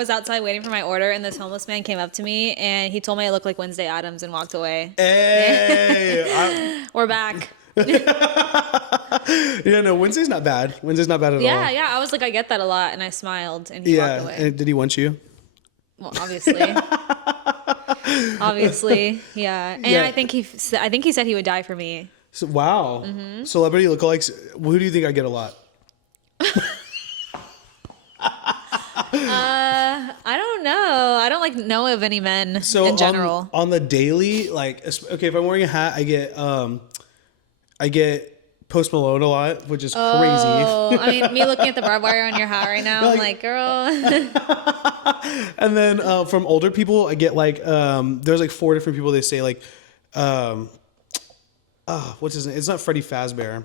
was outside waiting for my order, and this homeless man came up to me, and he told me I looked like Wednesday Addams and walked away. Hey, We're back. yeah, no, Wednesday's not bad. Wednesday's not bad at all. Yeah. I was like, I get that a lot, and I smiled, and he walked away. And did he want you? Well, obviously. Obviously, yeah. And I think he said he would die for me. So, wow. Mm-hmm. Celebrity lookalikes. Who do you think I get a lot? I don't know. I don't know of any men in general. On the daily, like, okay, if I'm wearing a hat, I get Post Malone a lot, which is crazy. I mean, me looking at the barbed wire on your hat right now, I'm like, girl. And then from older people, I get like, there's like 4 different people they say like, what's his name? It's not Freddie Fazbear.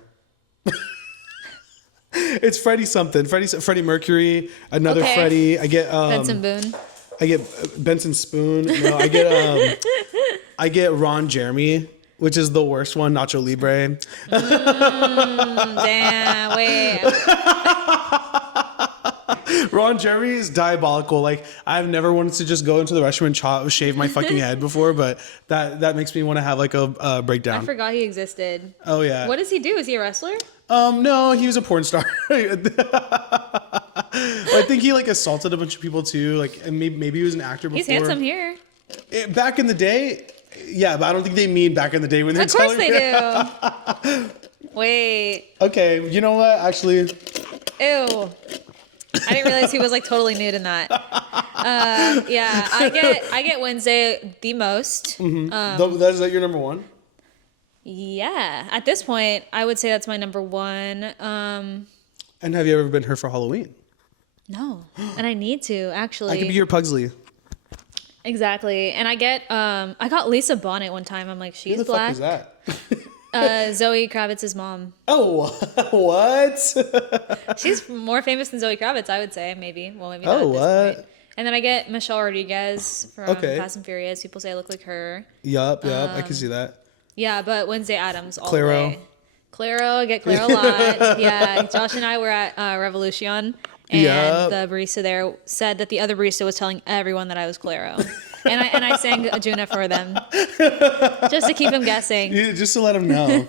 It's Freddie something. Freddie Mercury, another Freddie. I get Benson Boone. I get Benson Spoon. No, I get Ron Jeremy, which is the worst one, Nacho Libre. Damn, wait. Ron Jeremy is diabolical. Like, I've never wanted to just go into the restroom and shave my fucking head before, but that makes me want to have like a breakdown. I forgot he existed. Oh yeah. What does he do? Is he a wrestler? No, he was a porn star. I think he like assaulted a bunch of people too. Like, and maybe he was an actor before. He's handsome here. Back in the day, yeah, but I don't think they mean back in the day when they're telling. Of course they do. Wait. Okay, you know what? Actually. Ew. I didn't realize he was like totally nude in that. Yeah, I get Wednesday the most. Mm-hmm. Is that your number one? Yeah, at this point, I would say that's my number one. And have you ever been her for Halloween? No, and I need to actually. I could be your Pugsley. Exactly, and I got Lisa Bonet one time. I'm like, she's black. Who the fuck is that? Zoe Kravitz's mom. Oh, what? She's more famous than Zoe Kravitz, I would say. Maybe. Well, maybe not at this point. And then I get Michelle Rodriguez from Fast and Furious. People say I look like her. Yup. I can see that. Yeah, but Wednesday Addams all the way. Claro, I get Claro a lot. Yeah, Josh and I were at Revolution, and the barista there said that the other barista was telling everyone that I was Claro. And I sang Ajuna for them, just to keep them guessing. Yeah, just to let them know.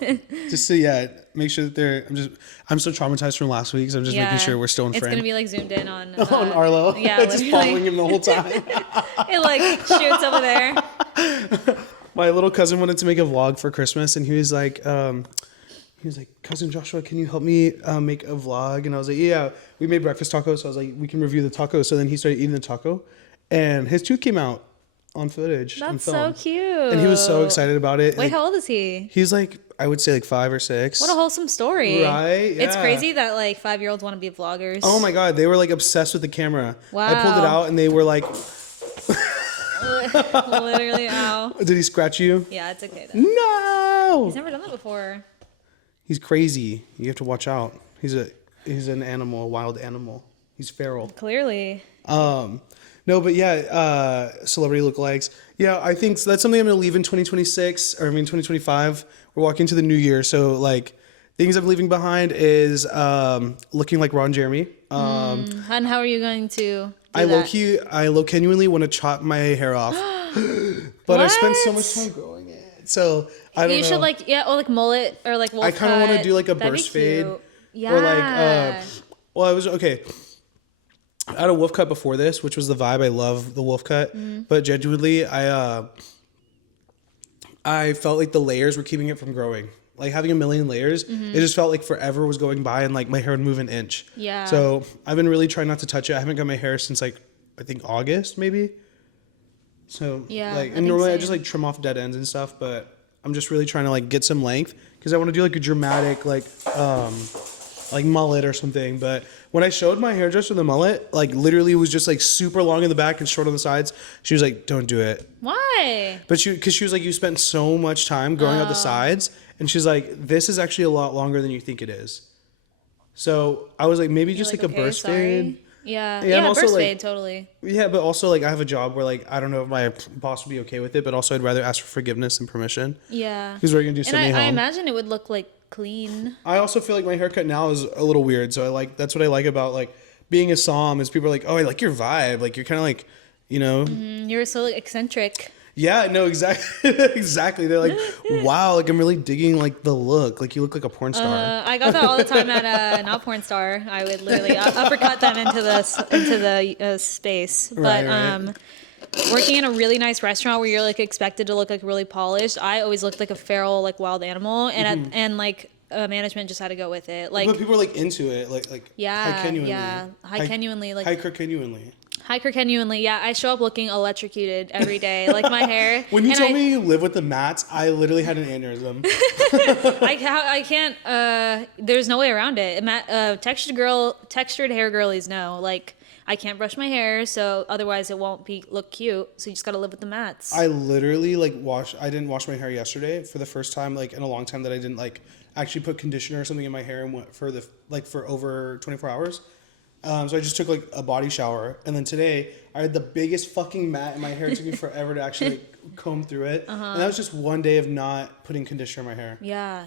Just to make sure that I'm so traumatized from last week, so I'm just making sure we're still in frame. It's gonna be like zoomed in on Arlo. Yeah, just following him the whole time. It like shoots over there. My little cousin wanted to make a vlog for Christmas, and he was like, Cousin Joshua, can you help me make a vlog? And I was like, yeah. We made breakfast tacos, so I was like, we can review the tacos. So then he started eating the taco, and his tooth came out on footage. That's so cute. And he was so excited about it. Wait, like, how old is he? He's like, I would say like 5 or 6. What a wholesome story. Right? Yeah. It's crazy that like 5-year-olds want to be vloggers. Oh my God. They were like obsessed with the camera. Wow. I pulled it out and they were like. Literally, ow. Did he scratch you? Yeah, it's okay though. No. He's never done that before. He's crazy. You have to watch out. He's an animal, a wild animal. He's feral. Clearly. No, but yeah, celebrity lookalikes. Yeah, I think that's something I'm going to leave in 2025. We're walking into the new year. So, like, things I'm leaving behind is looking like Ron Jeremy. And how are you going to I genuinely want to chop my hair off. But I spent so much time growing it. So, I don't know. You should, like, like mullet or, like, wolf I kind of want to do, like, a burst fade. Yeah. Or, like, I was, okay. I had a wolf cut before this, which was the vibe. I love the wolf cut, but genuinely, I felt like the layers were keeping it from growing. Like having a million layers, it just felt like forever was going by, and like my hair would move an inch. Yeah. So I've been really trying not to touch it. I haven't got my hair since like I think August maybe. So and normally I just like trim off dead ends and stuff, but I'm just really trying to like get some length because I want to do like a dramatic like mullet or something. But when I showed my hairdresser the mullet, like literally it was just like super long in the back and short on the sides. She was like, don't do it. Why? But because she was like, you spent so much time growing out the sides. And she's like, this is actually a lot longer than you think it is. So I was like, maybe just like a burst fade. Yeah, burst fade, totally. Yeah, but also like I have a job where like I don't know if my boss would be okay with it, but also I'd rather ask for forgiveness and permission. Yeah. Because we're going to do something I imagine it would look like clean. I also feel like my haircut now is a little weird. So that's what I like about like being a som is people are like, oh, I like your vibe. Like, you're kind of like, you know. You're so eccentric. Yeah, no, exactly. Exactly. They're like, wow, like I'm really digging like the look. Like you look like a porn star. I got that all the time at not porn star. I would literally uppercut them into the space. But Right. working in a really nice restaurant where you're like expected to look like really polished, I always looked like a feral like wild animal, and and like management just had to go with it. Like, but people are like into it, like yeah, genuinely. yeah, genuinely, like hyper genuinely. Hiker genuinely, yeah. I show up looking electrocuted every day, like my hair. When you told me you live with the mats, I literally had an aneurysm. I can't. There's no way around it. Textured hair girlies know. Like I can't brush my hair, so otherwise it won't look cute. So you just gotta live with the mats. I literally I didn't wash my hair yesterday for the first time like in a long time that I didn't like actually put conditioner or something in my hair and went for for over 24 hours. So I just took like a body shower, and then today I had the biggest fucking mat in my hair. It took me forever to actually like, comb through it, and that was just one day of not putting conditioner in my hair. Yeah,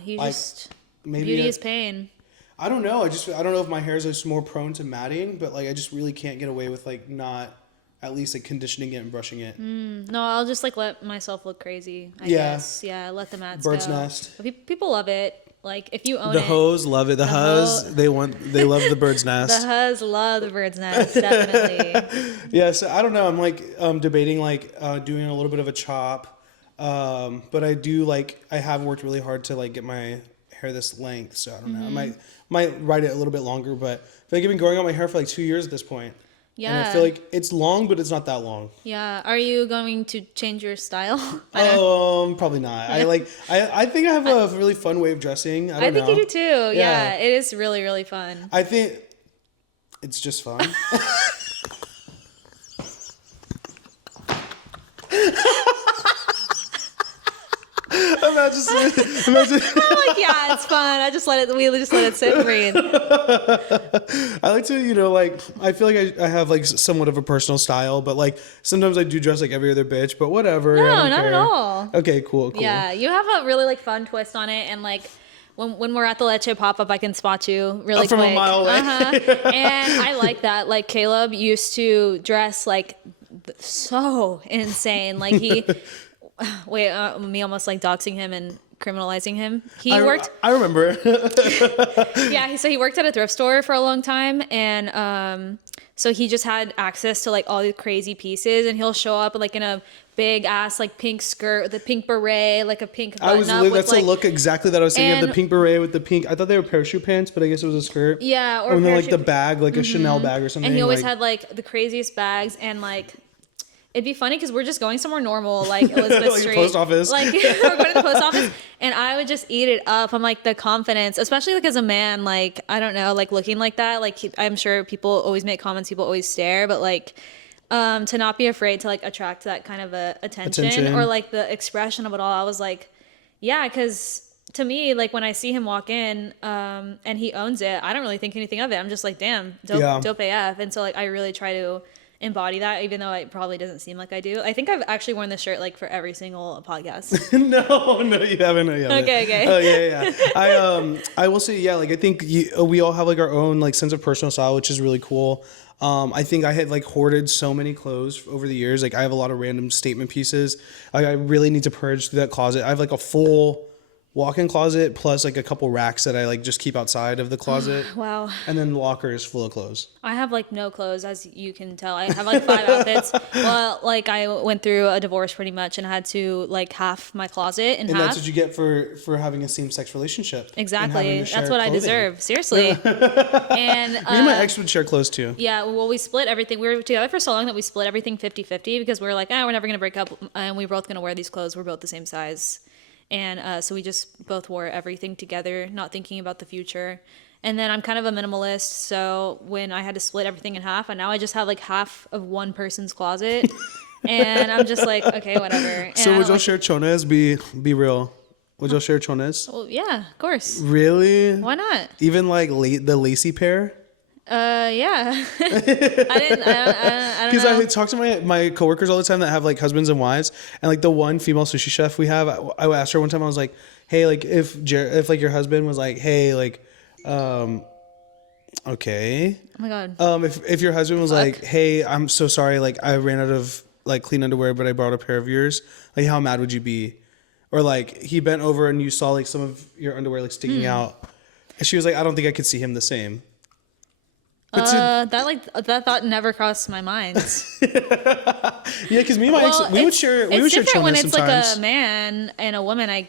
maybe beauty is pain. I don't know. I don't know if my hair is just more prone to matting, but like I just really can't get away with like not at least like conditioning it and brushing it. No, I'll just like let myself look crazy. I guess. Yeah, let the mats Bird's go. nest. But people love it. Like if you own The hoes love it. The huz, they love the bird's nest. The huz love the bird's nest, definitely. Yeah, so I don't know. I'm like debating like doing a little bit of a chop, but I have worked really hard to like get my hair this length. So I don't know. I might ride it a little bit longer, but I feel like I've been growing out my hair for like 2 years at this point. Yeah. And I feel like it's long, but it's not that long. Yeah. Are you going to change your style? Probably not. Yeah. I think I have a really fun way of dressing. I think you do too. Yeah. It is really, really fun. I think it's just fun. Imagine. I'm like, yeah, it's fun. We just let it sit and breathe. I like to, I feel like I have like somewhat of a personal style, but like sometimes I do dress like every other bitch, but whatever. No, not at all. Okay, cool. Yeah, you have a really like fun twist on it, and like when we're at the Leche pop-up, I can spot you really from quick. A mile away. And I like that. Like Caleb used to dress like so insane. Like he. Me almost like doxing him and criminalizing him. I remember. Yeah, so he worked at a thrift store for a long time, and so he just had access to like all these crazy pieces, and he'll show up like in a big ass like pink skirt with a pink beret, like a pink button up. That's a look exactly that I was thinking of, the pink beret with the pink. I thought they were parachute pants, but I guess it was a skirt. Yeah, or then like the bag, like a Chanel bag or something. And he always had like the craziest bags, and like. It'd be funny because we're just going somewhere normal, like Elizabeth like Street. Post office. Like, we're going to the post office, and I would just eat it up. I'm like, the confidence, especially like as a man, like, I don't know, like looking like that. Like, I'm sure people always make comments, people always stare, but like, to not be afraid to like attract that kind of attention or like the expression of it all. I was like, yeah, because to me, like when I see him walk in and he owns it, I don't really think anything of it. I'm just like, damn, dope AF. And so like, I really try to embody that, even though it probably doesn't seem like I do. I think I've actually worn this shirt like for every single podcast. No, you haven't. No, you haven't. Okay. Oh yeah. I will say, yeah, like I think we all have like our own like sense of personal style, which is really cool. I think I had like hoarded so many clothes over the years. Like I have a lot of random statement pieces. I really need to purge through that closet. I have like a full walk-in closet plus like a couple racks that I like just keep outside of the closet. Wow. And then the locker is full of clothes. I have like no clothes, as you can tell. I have like 5 outfits. Well, like I went through a divorce pretty much and had to like half my closet in half. And that's what you get for having a same-sex relationship. Exactly. That's what I deserve. Seriously. And me and my ex would share clothes too. Yeah. Well, we split everything. We were together for so long that we split everything 50-50 because we were like, we're never going to break up. And we're both going to wear these clothes. We're both the same size. And so we just both wore everything together, not thinking about the future. And then I'm kind of a minimalist, so when I had to split everything in half, and now I just have like half of one person's closet, and I'm just like, okay, whatever. And so would y'all share chones? Be real. Would y'all share chones? Well, yeah, of course. Really? Why not? Even like the lacy pair? Yeah. I don't Because know. I talk to my coworkers all the time that have like husbands and wives, and like the one female sushi chef we have, I asked her one time, I was like, hey, like if like your husband was like, hey, like Okay. Oh my God. If your husband was like, hey, I'm so sorry, like I ran out of like clean underwear, but I brought a pair of yours, like how mad would you be? Or like he bent over and you saw like some of your underwear like sticking out. And she was like, I don't think I could see him the same. That thought never crossed my mind. Yeah, because me and my ex, we would share different when it's sometimes. like a man and a woman.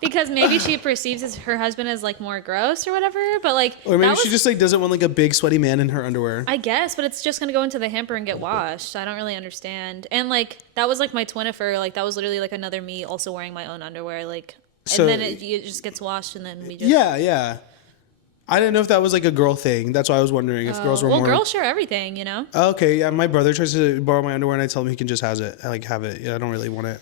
Because maybe she perceives her husband as like more gross or whatever, but like, or maybe she just like doesn't want like a big sweaty man in her underwear. I guess, but it's just gonna go into the hamper and get washed. I don't really understand. And like that was like my twinifer. Like that was literally like another me also wearing my own underwear. Like, So, and then it just gets washed, and then we just yeah. I didn't know if that was like a girl thing. That's why I was wondering if girls were more. Well, girls share everything, you know. Okay, yeah. My brother tries to borrow my underwear, and I tell him he can just have it. Yeah, I don't really want it.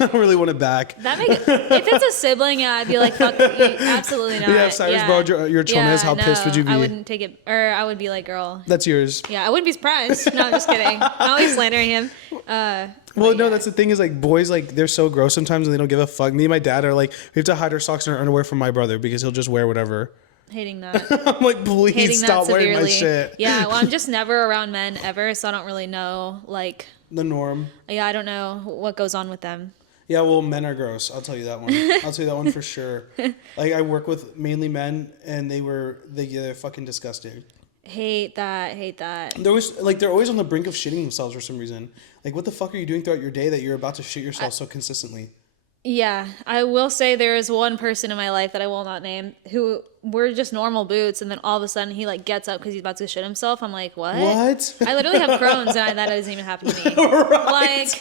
I don't really want it back. If it's a sibling, yeah, I'd be like, fuck, absolutely not. Yeah, if Cyrus borrowed your chones, how pissed would you be? I wouldn't take it, or I would be like, girl. That's yours. Yeah, I wouldn't be surprised. No, I'm just kidding. I'm always slandering him. No, that's the thing is like boys, like they're so gross sometimes and they don't give a fuck. Me and my dad are like, we have to hide our socks and our underwear from my brother because he'll just wear whatever. Hating that. I'm like, please stop wearing my shit. Yeah, well, I'm just never around men ever, so I don't really know, like... The norm. Yeah, I don't know what goes on with them. Yeah, well, men are gross. I'll tell you that one. I'll tell you that one for sure. Like, I work with mainly men, and they're fucking disgusting. Hate that. They're always on the brink of shitting themselves for some reason. Like, what the fuck are you doing throughout your day that you're about to shit yourself so consistently? Yeah, I will say there is one person in my life that I will not name who were just normal boots, and then all of a sudden he like gets up because he's about to shit himself. I'm like, what? What? I literally have Crohn's, and that doesn't even happen to me. Right.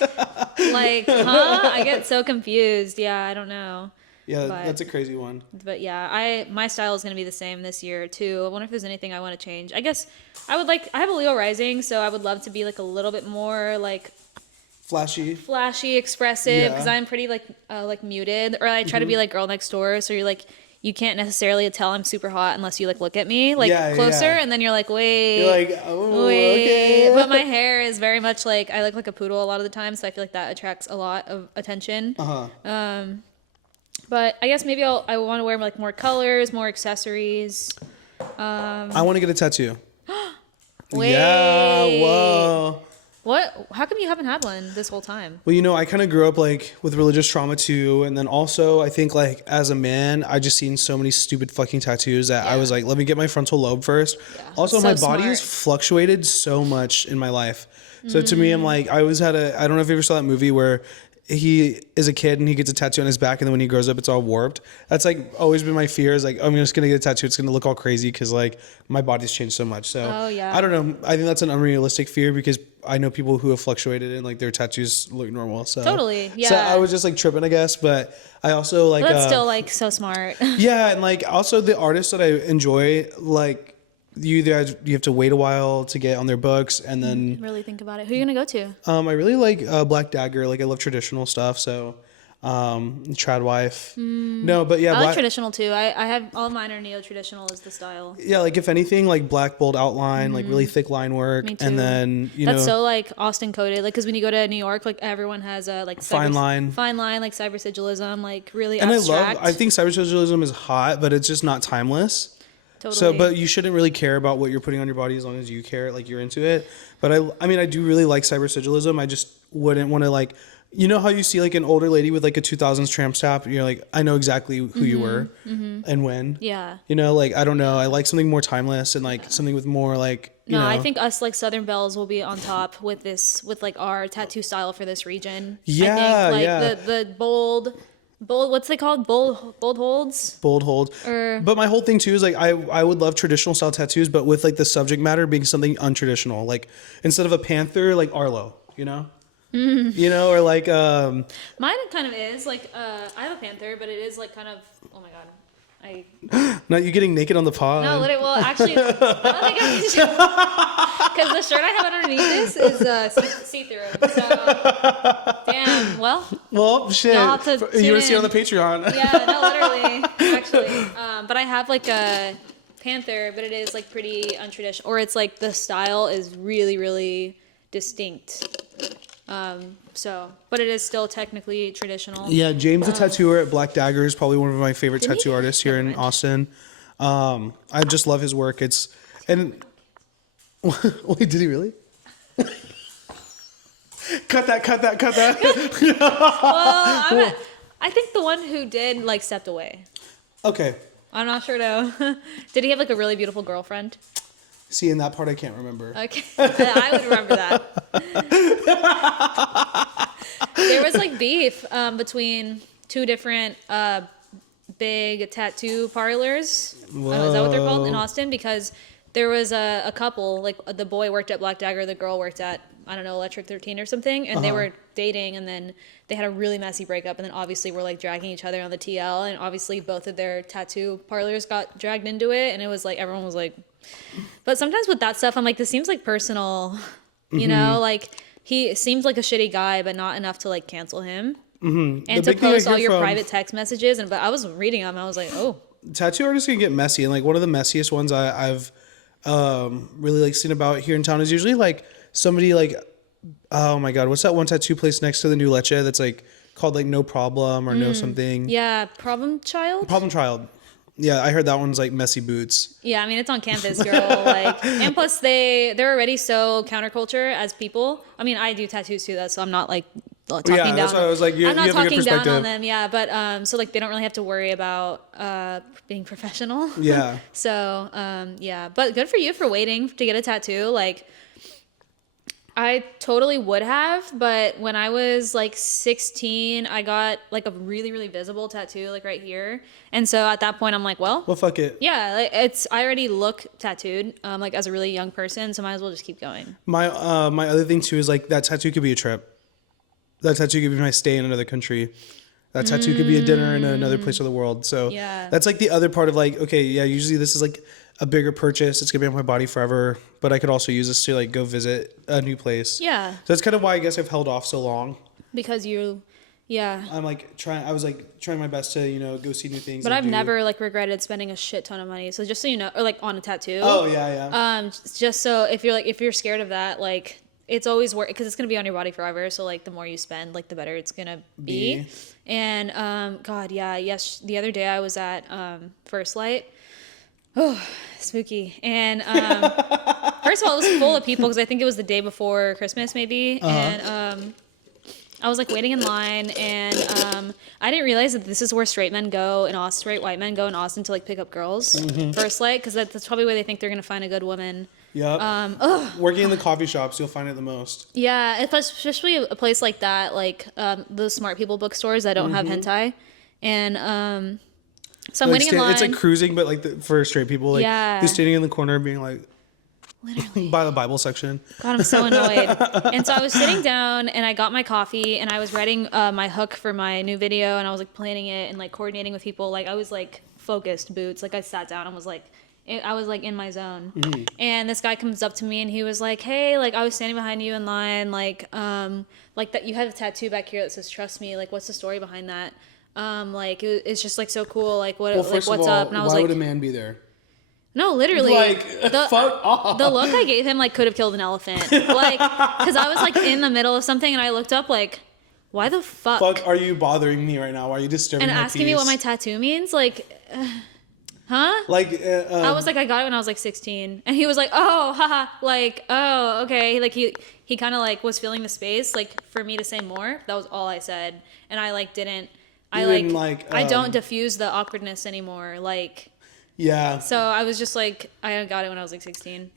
Huh? I get so confused. Yeah, I don't know. Yeah, that's a crazy one. But yeah, my style is gonna be the same this year too. I wonder if there's anything I want to change. I guess I have a Leo rising, so I would love to be like a little bit more like flashy, expressive, because I'm pretty like muted, or I try to be like girl next door, so you're like, you can't necessarily tell I'm super hot unless you like look at me like closer, and then you're like, wait, okay. But my hair is very much like, I look like a poodle a lot of the time, so I feel like that attracts a lot of attention. But I guess maybe I want to wear like more colors, more accessories. I want to get a tattoo. Wait. Yeah, whoa. What? How come you haven't had one this whole time? Well, I kind of grew up like with religious trauma too, and then also I think like as a man, I just seen so many stupid fucking tattoos that I was like, let me get my frontal lobe first. Yeah. Also, so my body has fluctuated so much in my life. So to me, I'm like, I always had I don't know if you ever saw that movie where he is a kid and he gets a tattoo on his back, and then when he grows up, it's all warped. That's like always been my fear, is like, I'm just gonna get a tattoo, it's gonna look all crazy because like my body's changed so much. So I don't know. I think that's an unrealistic fear because I know people who have fluctuated and like their tattoos look normal. So totally, yeah. So I was just like tripping, I guess, but I also like. That's still like so smart. Yeah, and like also the artists that I enjoy, like. You have to wait a while to get on their books, and then really think about it. Who are you gonna go to? I really like Black Dagger. Like I love traditional stuff, so Trad Wife. No, but yeah, I like traditional too. I have all mine are neo traditional is the style. Yeah, like if anything, like black bold outline, like really thick line work, Me too. and then that's so like Austin coded. Like because when you go to New York, like everyone has a like fine line, like cyber sigillism, like really and abstract. I think cyber sigillism is hot, but it's just not timeless. Totally. So, but you shouldn't really care about what you're putting on your body as long as you care, like you're into it. But I mean, I do really like cyber sigillism. I just wouldn't want to like, you know how you see like an older lady with like a 2000s tramp stamp, and you're like, I know exactly who you were and when. Yeah. Like I don't know. I like something more timeless and like something with more like. You know. I think us like Southern Belles will be on top with like our tattoo style for this region. Yeah, I think like the bold, what's they called? Bold holds? Bold hold. But my whole thing too is like I would love traditional style tattoos, but with like the subject matter being something untraditional. Like instead of a panther, like Arlo, or like mine kind of is like I have a panther, but it is like kind of, oh my god. Not you getting naked on the pod. No, well, actually, I don't think I can, because the shirt I have underneath this is see-through. So, damn. Well, shit. You'll have to you want to see it on the Patreon? Yeah, no, literally, actually. But I have like a panther, but it is like pretty untraditional, or it's like the style is really, really distinct. So, but it is still technically traditional. Yeah, James the tattooer at Black Dagger is probably one of my favorite tattoo artists here in Austin. I just love his work. And wait, did he really? Cut that. Well, I think the one who did like stepped away. Okay. I'm not sure though. Did he have like a really beautiful girlfriend? See, in that part, I can't remember. Okay, I would remember that. There was like beef between two different big tattoo parlors. Is that what they're called in Austin? Because there was a couple, like the boy worked at Black Dagger, the girl worked at, I don't know, Electric 13 or something, and they were dating, and then they had a really messy breakup, and then obviously were like dragging each other on the TL, and obviously both of their tattoo parlors got dragged into it, and it was like, everyone was like, but sometimes with that stuff, I'm like, this seems like personal, you know, like he seems like a shitty guy, but not enough to like cancel him. And to post all your private text messages, but I was reading them, I was like, oh. Tattoo artists can get messy, and like one of the messiest ones I've really like seen about here in town is usually like somebody like, oh my god, what's that one tattoo place next to the New Leche that's like called like No Problem or No something? Yeah, Problem Child. Yeah, I heard that one's like Messy Boots. Yeah, I mean it's on campus, girl. Like, and plus they're already so counterculture as people. I mean, I do tattoos too, so I'm not like talking down. That's why I was like, I'm not talking down on them. Yeah, but so like they don't really have to worry about being professional. Yeah. So yeah, but good for you for waiting to get a tattoo. Like, I totally would have, but when I was like 16, I got like a really, really visible tattoo like right here. And so at that point, I'm like, well, fuck it. Yeah, like I already look tattooed like as a really young person, so might as well just keep going. My other thing too is like that tattoo could be a trip. That tattoo could be my stay in another country. That tattoo could be a dinner in another place of the world. So yeah, that's like the other part of like, okay, yeah, usually this is like a bigger purchase. It's gonna be on my body forever, but I could also use this to like go visit a new place. Yeah. So that's kind of why I guess I've held off so long. Because I'm like trying my best to, you know, go see new things. But I've never like regretted spending a shit ton of money. So just so you know, or like on a tattoo. Oh yeah. Just so if you're scared of that, like it's always worth, because it's gonna be on your body forever. So like the more you spend, like the better it's gonna be. And God, yeah, yes. The other day I was at First Light. Oh, spooky. And first of all, it was full of people because I think it was the day before Christmas maybe. And I was like waiting in line, and I didn't realize that this is where straight white men go in Austin to like pick up girls. First Light, because that's probably where they think they're gonna find a good woman. Yep. Working in the coffee shops, you'll find it the most. Yeah, especially a place like that, like those smart people bookstores that don't have hentai. And so I'm like waiting in line. It's like cruising, but like for straight people, like who's standing in the corner being like, literally by the Bible section. God, I'm so annoyed. And so I was sitting down and I got my coffee and I was writing my hook for my new video, and I was like planning it and like coordinating with people. Like I was like focused, Boots. Like I sat down and was like, I was like in my zone. And this guy comes up to me and he was like, hey, like I was standing behind you in line, like that you have a tattoo back here that says trust me, like what's the story behind that? Like it's just like so cool, like what's up? And I was why like, would a man be there? No, literally, like fuck off. The look I gave him like could have killed an elephant, like because I was like in the middle of something and I looked up like, why the fuck are you bothering me right now? Why are you disturbing and my asking peace? me what my tattoo means? Like, huh? Like I was like, I got it when I was like 16, and he was like, oh, haha, like, oh, okay, like he kind of like was filling the space like for me to say more. That was all I said, and I like didn't. I don't diffuse the awkwardness anymore. Like, yeah. So I was just like, I got it when I was like 16.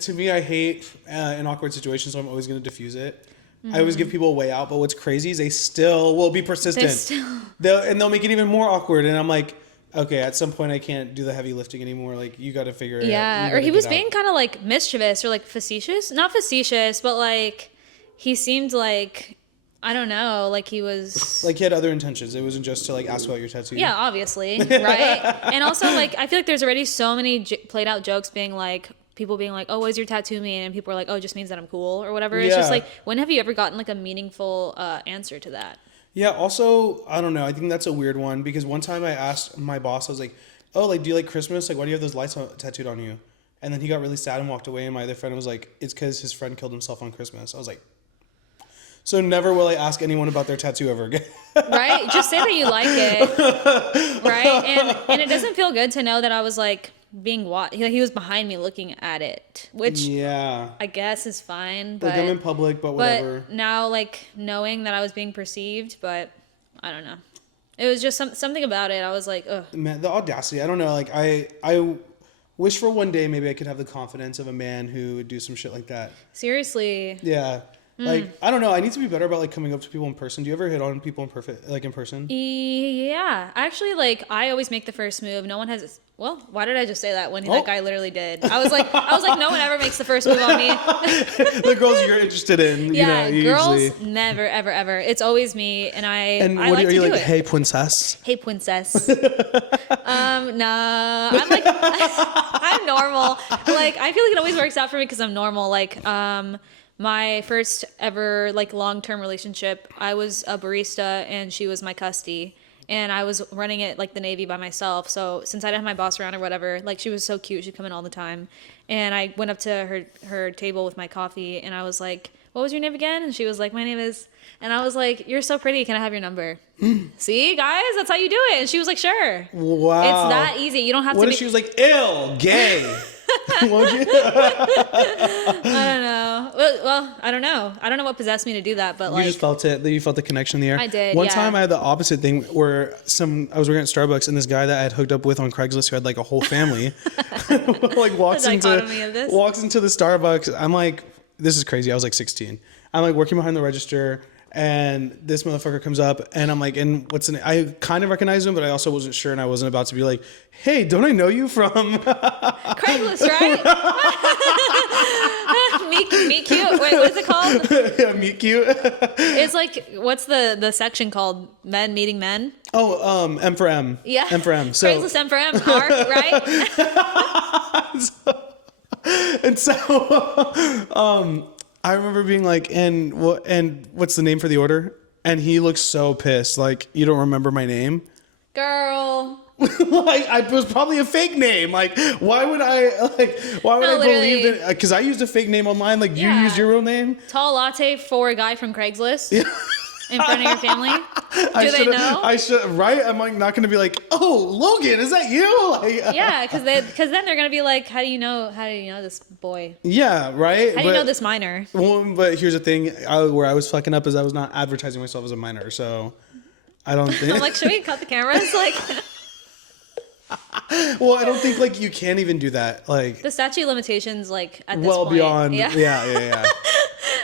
To me, I hate in awkward situations, so I'm always going to diffuse it. I always give people a way out, but what's crazy is they still will be persistent. They'll make it even more awkward, and I'm like, okay, at some point I can't do the heavy lifting anymore. Like, you got to figure it out. Yeah, or he was being kind of like mischievous or like facetious. Not facetious, but like he seemed like, I don't know, like he was... Like he had other intentions. It wasn't just to like ask about your tattoo. Yeah, obviously, right? And also like, I feel like there's already so many played out jokes being like, people being like, oh, what does your tattoo mean? And people are like, oh, it just means that I'm cool or whatever. Yeah. It's just like, when have you ever gotten like a meaningful answer to that? Yeah, also, I don't know. I think that's a weird one because one time I asked my boss, I was like, oh, like, do you like Christmas? Like, why do you have those lights tattooed on you? And then he got really sad and walked away. And my other friend was like, it's because his friend killed himself on Christmas. I was like... So never will I ask anyone about their tattoo ever again. Right? Just say that you like it. Right? And it doesn't feel good to know that I was like being watched. He was behind me looking at it, which I guess is fine. But like I'm in public, but whatever. But now, like, knowing that I was being perceived, but I don't know. It was just something about it. I was like, ugh. Man, the audacity. I don't know. Like, I wish for one day maybe I could have the confidence of a man who would do some shit like that. Seriously. Yeah. Like, I don't know. I need to be better about, like, coming up to people in person. Do you ever hit on people in person? Yeah. Actually, like, I always make the first move. No one has... Well, why did I just say that when that guy literally did? I was like, no one ever makes the first move on me. The girls you're interested in, yeah, you know, girls usually. Never, ever, ever. It's always me, and I what like are you to do like, it. hey, princess? Hey, princess. Nah. I'm like, I'm normal. Like, I feel like it always works out for me because I'm normal. Like, my first ever like long-term relationship, I was a barista and she was my custie, and I was running it like the Navy by myself. So since I didn't have my boss around or whatever, like she was so cute, she'd come in all the time, and I went up to her table with my coffee and I was like, what was your name again? And she was like, my name is, and I was like, you're so pretty, can I have your number? See, guys, that's how you do it. And she was like, sure. Wow. It's that easy. You don't have to What if she was like, ill, gay? Won't you? I don't know. Well, I don't know. I don't know what possessed me to do that, but like... You just felt it. You felt the connection in the air. I did, One time I had the opposite thing where I was working at Starbucks and this guy that I had hooked up with on Craigslist who had like a whole family like walks into the Starbucks. I'm like, this is crazy. I was like 16. I'm like working behind the register and this motherfucker comes up and I'm like, and what's the name? I kind of recognized him, but I also wasn't sure and I wasn't about to be like, hey, don't I know you from Craigslist, right? Meet cute. Wait, what is it called? Yeah, meet cute. It's like, what's the section called? Men meeting men? Oh, M for M. Yeah. M for M. So, Craigslist M for M, R, right? I remember being like, and what's the name for the order? And he looks so pissed. Like, you don't remember my name? Girl. Like, it was probably a fake name. Like, why would I believe that? Because I used a fake name online. Like, you used your real name? Tall latte for a guy from Craigslist? Yeah. In front of your family? Do they know? I should, right? I'm like not going to be like, oh, Logan, is that you? Like, yeah, because then they're going to be like, how do you know this boy? Yeah, right? How do you know this minor? Well, but here's the thing, where I was fucking up is I was not advertising myself as a minor, so I don't think... I'm like, should we cut the cameras? Like... Well, I don't think like you can't even do that. Like the statute of limitations, like at this well point. Beyond. Yeah.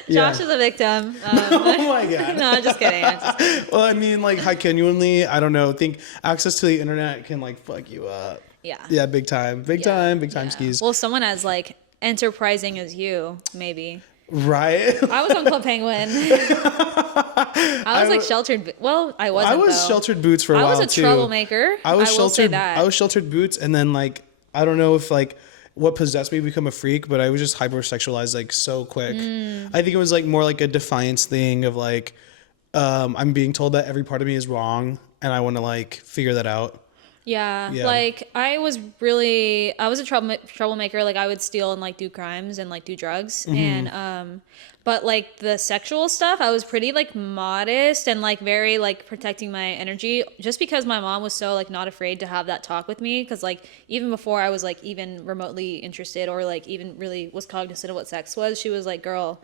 Josh is a victim. Oh my god. No, I'm just kidding. Well, I mean, like, I genuinely, I don't know. Think access to the internet can like fuck you up. Yeah. Yeah, big time skis. Well, someone as like enterprising as you, maybe. Right. I was on Club Penguin. I was like sheltered. Well, I wasn't. I was sheltered boots for a while too. I was a troublemaker. I will say that. I was sheltered boots, and then like I don't know if like what possessed me to become a freak, but I was just hypersexualized like so quick. I think it was like more like a defiance thing of like I'm being told that every part of me is wrong, and I want to like figure that out. Yeah, like I was a troublemaker. Like I would steal and like do crimes and like do drugs and but like the sexual stuff, I was pretty like modest and like very like protecting my energy, just because my mom was so like not afraid to have that talk with me. Because like even before I was like even remotely interested or like even really was cognizant of what sex was, she was like, girl,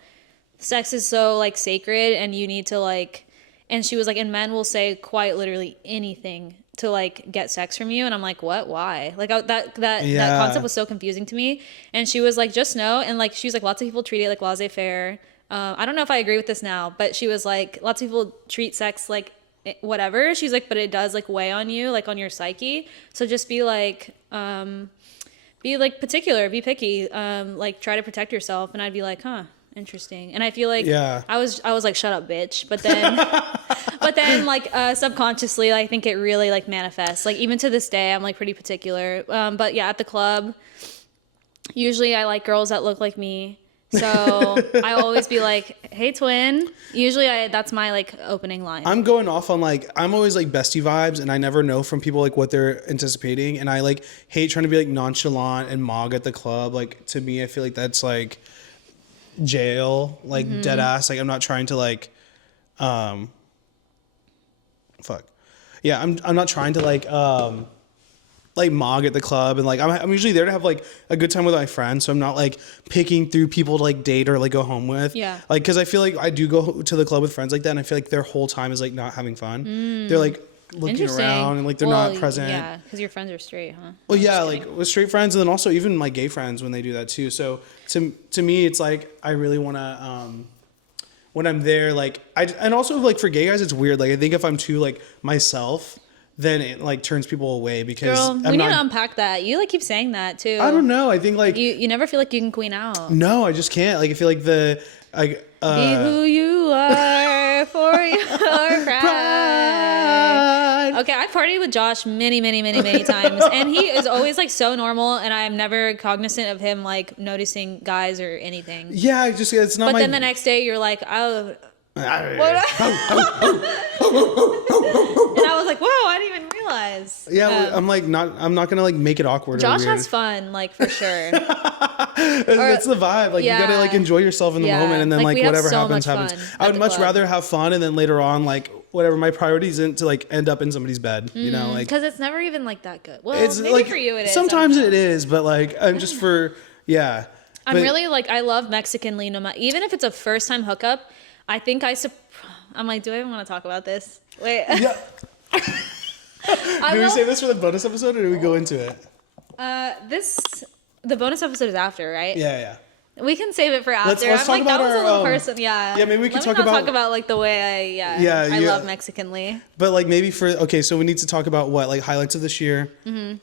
sex is so like sacred and you need to like, and she was like, and men will say quite literally anything to like get sex from you. And I'm like, what? Why? Like that concept was so confusing to me. And she was like, just know. And like, she was like, lots of people treat it like laissez-faire. I don't know if I agree with this now, but she was like, lots of people treat sex like whatever. She's like, but it does like weigh on you, like on your psyche. So just be like particular, be picky, like try to protect yourself. And I'd be like, huh, interesting. And I feel like I was like, shut up, bitch. But then like subconsciously, I think it really like manifests. Like even to this day, I'm like pretty particular. But yeah, at the club, usually I like girls that look like me. So I always be like, hey, twin. Usually that's my like opening line. I'm going off on like, I'm always like bestie vibes and I never know from people like what they're anticipating. And I like hate trying to be like nonchalant and mog at the club. Like to me, I feel like that's like jail, like dead ass. Like I'm not trying to like Fuck. Yeah, I'm not trying to like mog at the club, and like I'm usually there to have like a good time with my friends, so I'm not like picking through people to like date or like go home with. Yeah. Like, because I feel like I do go to the club with friends like that, and I feel like their whole time is like not having fun. They're like looking around and like they're not present. Yeah, because your friends are straight, huh? Well, yeah, like with straight friends, and then also even my gay friends when they do that too. So to me, it's like I really want to when I'm there, like and also like for gay guys, it's weird. Like I think if I'm too like myself, then it like turns people away because Girl, we need to unpack that. You like keep saying that too. I don't know. I think like you never feel like you can queen out. No, I just can't. Like I feel like be who you are for your pride. Okay, I've partied with Josh many times, and he is always like so normal, and I'm never cognizant of him like noticing guys or anything. Yeah, it's not. But then the next day, you're like, oh. And I was like, whoa, I didn't even realize. Yeah, I'm not gonna like make it awkward. Josh has fun, like for sure. That's the vibe. Like you gotta like enjoy yourself in the moment, and then like whatever happens. I would much rather have fun, and then later on, like whatever my priority isn't to like end up in somebody's bed. You know, like because it's never even like that good. Well, it's maybe like, for you it is. Sometimes it is, but like I'm just for I'm really like I love Mexican lean, even if it's a first time hookup. I think I'm like, do I even want to talk about this? Wait. Yeah. Do we save this for the bonus episode, or do we go into it? The bonus episode is after, right? Yeah. We can save it for after. Let's talk about that was a little person. Yeah. Yeah, maybe we can talk about like the way I love Mexicanly. But like maybe so we need to talk about what like highlights of this year,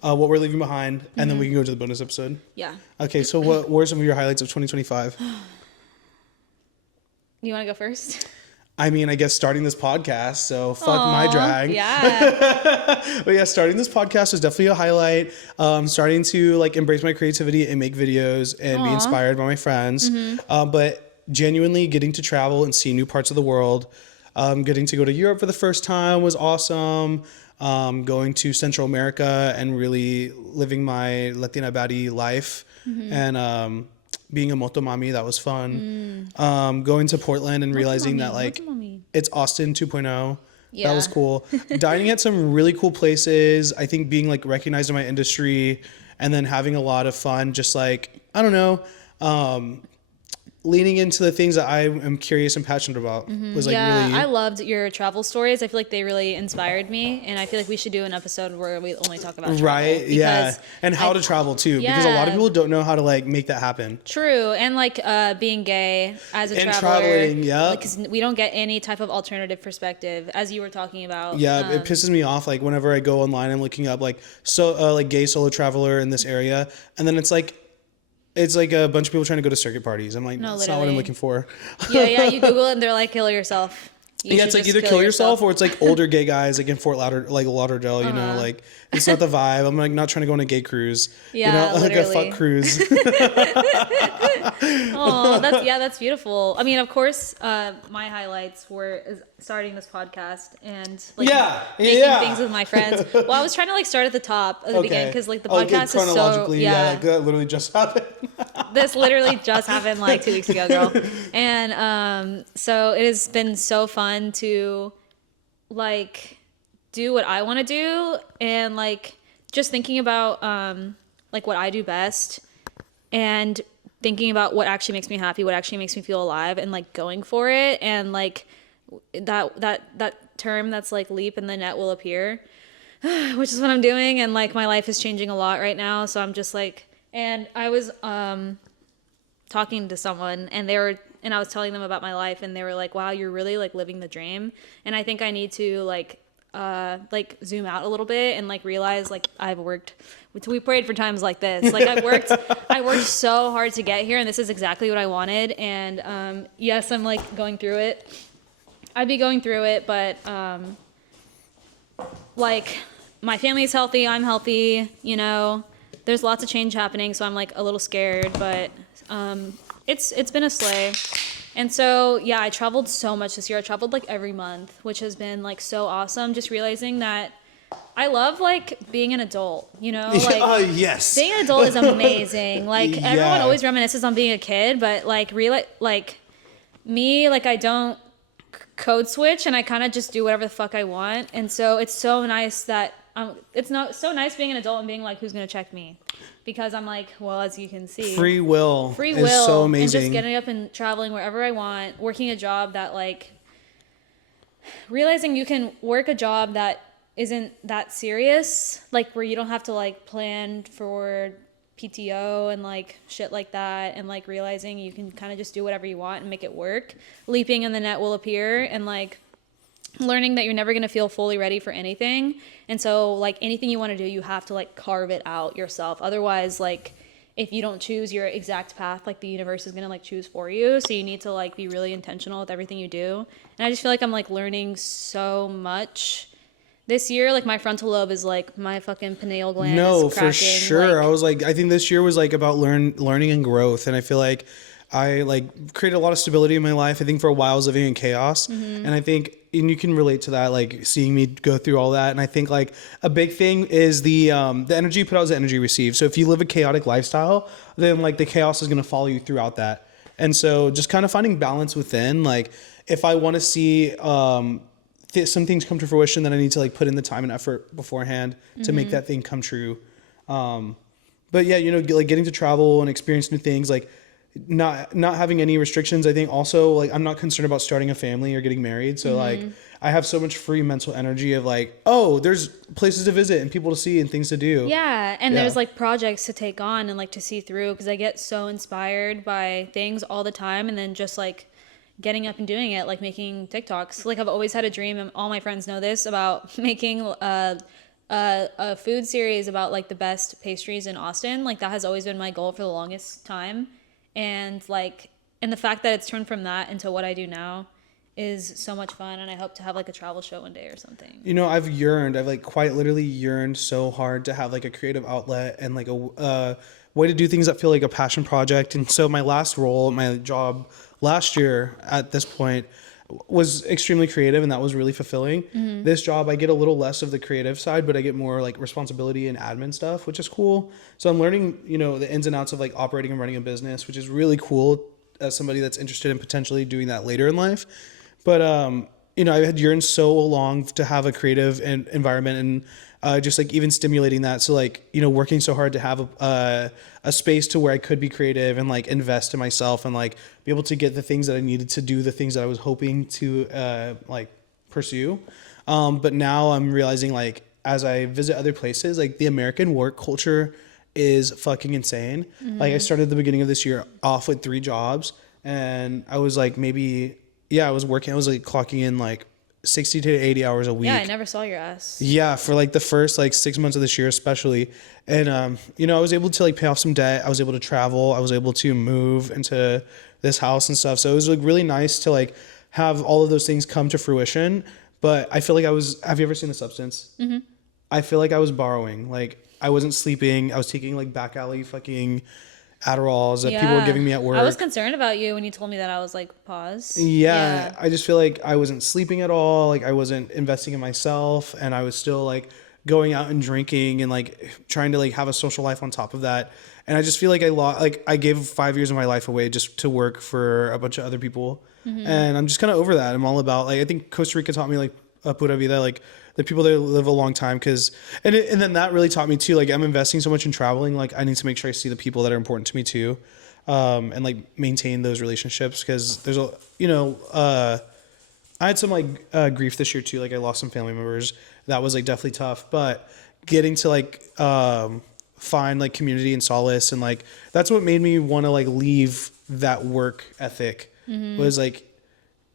what we're leaving behind, and then we can go to the bonus episode. Yeah. Okay, so what were some of your highlights of 2025? You want to go first? I mean, I guess starting this podcast, so fuck my drag. Yeah. But yeah, starting this podcast was definitely a highlight. Starting to like embrace my creativity and make videos and be inspired by my friends. But genuinely getting to travel and see new parts of the world. Getting to go to Europe for the first time was awesome. Going to Central America and really living my Latina baddie life. And being a motomami, that was fun. Going to Portland and realizing that like it's Austin 2.0. Yeah. That was cool. Dining at some really cool places. I think being like recognized in my industry, and then having a lot of fun. Just like I don't know. Leaning into the things that I am curious and passionate about was like really. I loved your travel stories. I feel like they really inspired me, and I feel like we should do an episode where we only talk about travel. Right, yeah, and how to travel too, because a lot of people don't know how to like make that happen. True, and like being gay as a traveler, traveling, because we don't get any type of alternative perspective, as you were talking about. Yeah, it pisses me off. Like whenever I go online, I'm looking up like like gay solo traveler in this area, and then it's like a bunch of people trying to go to circuit parties. I'm like, no, that's not what I'm looking for. Yeah, you Google it and they're like, kill yourself. It's like either kill yourself or it's like older gay guys like in Lauderdale, you know, like it's not the vibe. I'm like not trying to go on a gay cruise. Yeah, like a fuck cruise. Oh, that's beautiful. I mean, of course, my highlights were starting this podcast and like making things with my friends. Well, I was trying to like start at the top of the beginning because like the podcast is so like that literally just happened. This literally just happened like 2 weeks ago, girl. And so it has been so fun to like do what I want to do and like just thinking about like what I do best and thinking about what actually makes me happy, what actually makes me feel alive, and like going for it. And like that term that's like leap and the net will appear, which is what I'm doing. And like my life is changing a lot right now, so I'm just like, and I was talking to someone and I was telling them about my life and they were like, wow, you're really like living the dream. And I think I need to like zoom out a little bit and like realize like we prayed for times like this. Like I worked so hard to get here and this is exactly what I wanted. And yes, I'm like going through it. I'd be going through it, but like my family's healthy, I'm healthy, you know, there's lots of change happening. So I'm like a little scared, but it's been a sleigh. And so, yeah, I traveled so much this year. I traveled like every month, which has been like so awesome. Just realizing that I love like being an adult, you know? Like, yes. Being an adult is amazing. Like everyone always reminisces on being a kid, but like really, like me, like I don't code switch and I kind of just do whatever the fuck I want. And so it's so nice that it's not so nice being an adult and being like, who's going to check me? Because I'm like, well, as you can see, free will is so amazing. And just getting up and traveling wherever I want, working a job that like, realizing you can work a job that isn't that serious, like where you don't have to like plan for PTO and like shit like that, and like realizing you can kind of just do whatever you want and make it work. Leaping in the net will appear, and like learning that you're never going to feel fully ready for anything. And so like anything you want to do, you have to like carve it out yourself. Otherwise, like if you don't choose your exact path, like the universe is going to like choose for you. So you need to like be really intentional with everything you do. And I just feel like I'm like learning so much this year. Like my frontal lobe is like my fucking pineal gland is cracking. For sure. Like, I was like, I think this year was like about learning and growth. And I feel like I like created a lot of stability in my life. I think for a while I was living in chaos. And I think, and you can relate to that, like seeing me go through all that. And I think like a big thing is the energy you put out is the energy you receive. So if you live a chaotic lifestyle, then like the chaos is going to follow you throughout that. And so just kind of finding balance within, like if I want to see some things come to fruition, then I need to like put in the time and effort beforehand to make that thing come true. But yeah, you know, like getting to travel and experience new things, like not having any restrictions. I think also like I'm not concerned about starting a family or getting married. So like I have so much free mental energy of like, oh, there's places to visit and people to see and things to do. Yeah. And there's like projects to take on and like to see through, because I get so inspired by things all the time. And then just like getting up and doing it, like making TikToks. Like I've always had a dream, and all my friends know this, about making a food series about like the best pastries in Austin. Like that has always been my goal for the longest time. And like, and the fact that it's turned from that into what I do now is so much fun. And I hope to have like a travel show one day or something. You know, I've like quite literally yearned so hard to have like a creative outlet and like a way to do things that feel like a passion project. And so my last role, my job last year at this point was extremely creative, and that was really fulfilling. This job, I get a little less of the creative side, but I get more like responsibility and admin stuff, which is cool. So I'm learning, you know, the ins and outs of like operating and running a business, which is really cool as somebody that's interested in potentially doing that later in life. But, you know, I had yearned so long to have a creative environment, and just like even stimulating that. So like, you know, working so hard to have a space to where I could be creative and like invest in myself and like be able to get the things that I needed to do, the things that I was hoping to like pursue. But now I'm realizing, like, as I visit other places, like the American work culture is fucking insane. Like I started at the beginning of this year off with 3 jobs, and I was like, I was like clocking in like 60 to 80 hours a week. Yeah, I never saw your ass. Yeah, for like the first like 6 months of this year especially. And you know, I was able to like pay off some debt. I was able to travel. I was able to move into this house and stuff. So it was like really nice to like have all of those things come to fruition. But I feel like have you ever seen The Substance? I feel like I was borrowing. Like I wasn't sleeping. I was taking like back alley fucking Adderalls that people were giving me at work. I was concerned about you when you told me that. I was like, pause. Yeah, I just feel like I wasn't sleeping at all. Like I wasn't investing in myself, and I was still like going out and drinking and like trying to like have a social life on top of that. And I just feel like I gave 5 years of my life away just to work for a bunch of other people. And I'm just kind of over that. I'm all about like, I think Costa Rica taught me like pura vida, like the people that live a long time. And then that really taught me too, like I'm investing so much in traveling. Like I need to make sure I see the people that are important to me too. And like maintain those relationships, because there's I had some like grief this year too. Like I lost some family members. That was like definitely tough, but getting to like find like community and solace, and like that's what made me want to like leave that work ethic. Was like,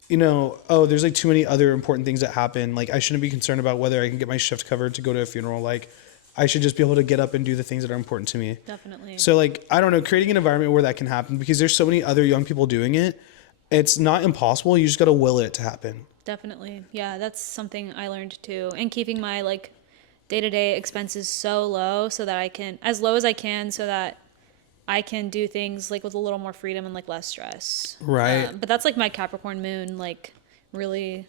you know, oh, there's like too many other important things that happen. Like I shouldn't be concerned about whether I can get my shift covered to go to a funeral. Like I should just be able to get up and do the things that are important to me. Definitely. So like, I don't know, creating an environment where that can happen, because there's so many other young people doing it. It's not impossible. You just got to will it to happen. Definitely. Yeah, that's something I learned too. And keeping my like day-to-day expenses so low, so that I can, as low as I can, so that I can do things like with a little more freedom and like less stress. Right. But that's like my Capricorn moon, like really.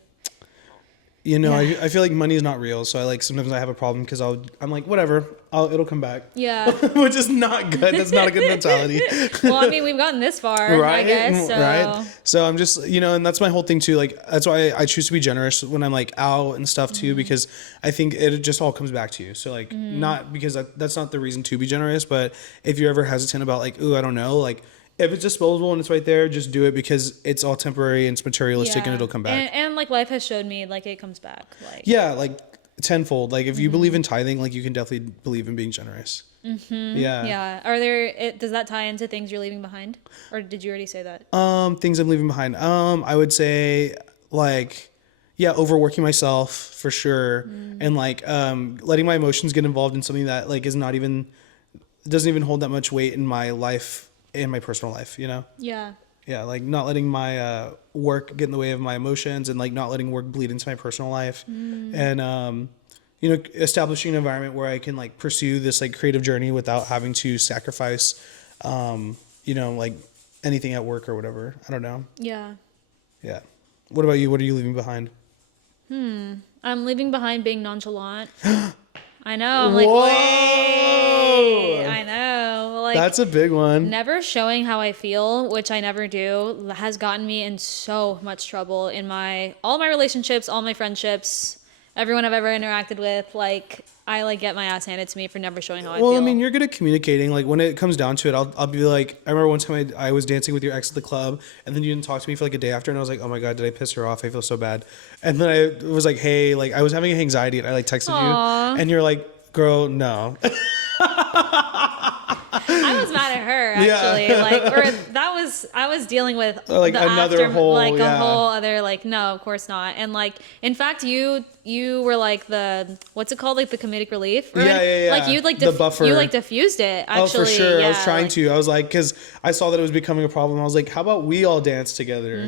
you know, I feel like money is not real. So I like, sometimes I have a problem because I'm like, whatever, it'll come back. Yeah. Which is not good. That's not a good mentality. Well, I mean, we've gotten this far, right? I guess. So. Right. So I'm just, you know, and that's my whole thing too. Like, that's why I choose to be generous when I'm like out and stuff too, because I think it just all comes back to you. So like, not because that's not the reason to be generous, but if you're ever hesitant about like, ooh, I don't know, like, if it's disposable and it's right there, just do it because it's all temporary and it's materialistic and it'll come back. And like life has showed me, like it comes back. Like yeah, like tenfold. Like if you believe in tithing, like you can definitely believe in being generous. Yeah. Yeah. Are there? Does that tie into things you're leaving behind, or did you already say that? Things I'm leaving behind. I would say like, yeah, overworking myself for sure, and like letting my emotions get involved in something that like is not even doesn't even hold that much weight in my life. In my personal life, you know? Yeah. Yeah, like not letting my work get in the way of my emotions and like not letting work bleed into my personal life. And, you know, establishing an environment where I can like pursue this like creative journey without having to sacrifice, you know, like anything at work or whatever. I don't know. Yeah. Yeah. What about you? What are you leaving behind? I'm leaving behind being nonchalant. I know. I'm like, Whoa! wait. I know. Like, that's a big one. Never showing how I feel, which I never do, has gotten me in so much trouble in all my relationships, all my friendships, everyone I've ever interacted with. Like, I like get my ass handed to me for never showing how I feel. Well, I mean, you're good at communicating. Like when it comes down to it, I'll be like, I remember one time I was dancing with your ex at the club, and then you didn't talk to me for like a day after, and I was like, oh my god, did I piss her off? I feel so bad. And then I was like, hey, like I was having anxiety, and I like texted Aww. you, and you're like, girl, no. I was mad at her actually, I was dealing with like another whole, a whole other like, no, of course not. And like, in fact, you were like the, what's it called, like the comedic relief? Yeah. Like you'd like the buffer. You like diffused it. Actually, oh, for sure. Yeah, I was trying to. I was like, because I saw that it was becoming a problem. I was like, how about we all dance together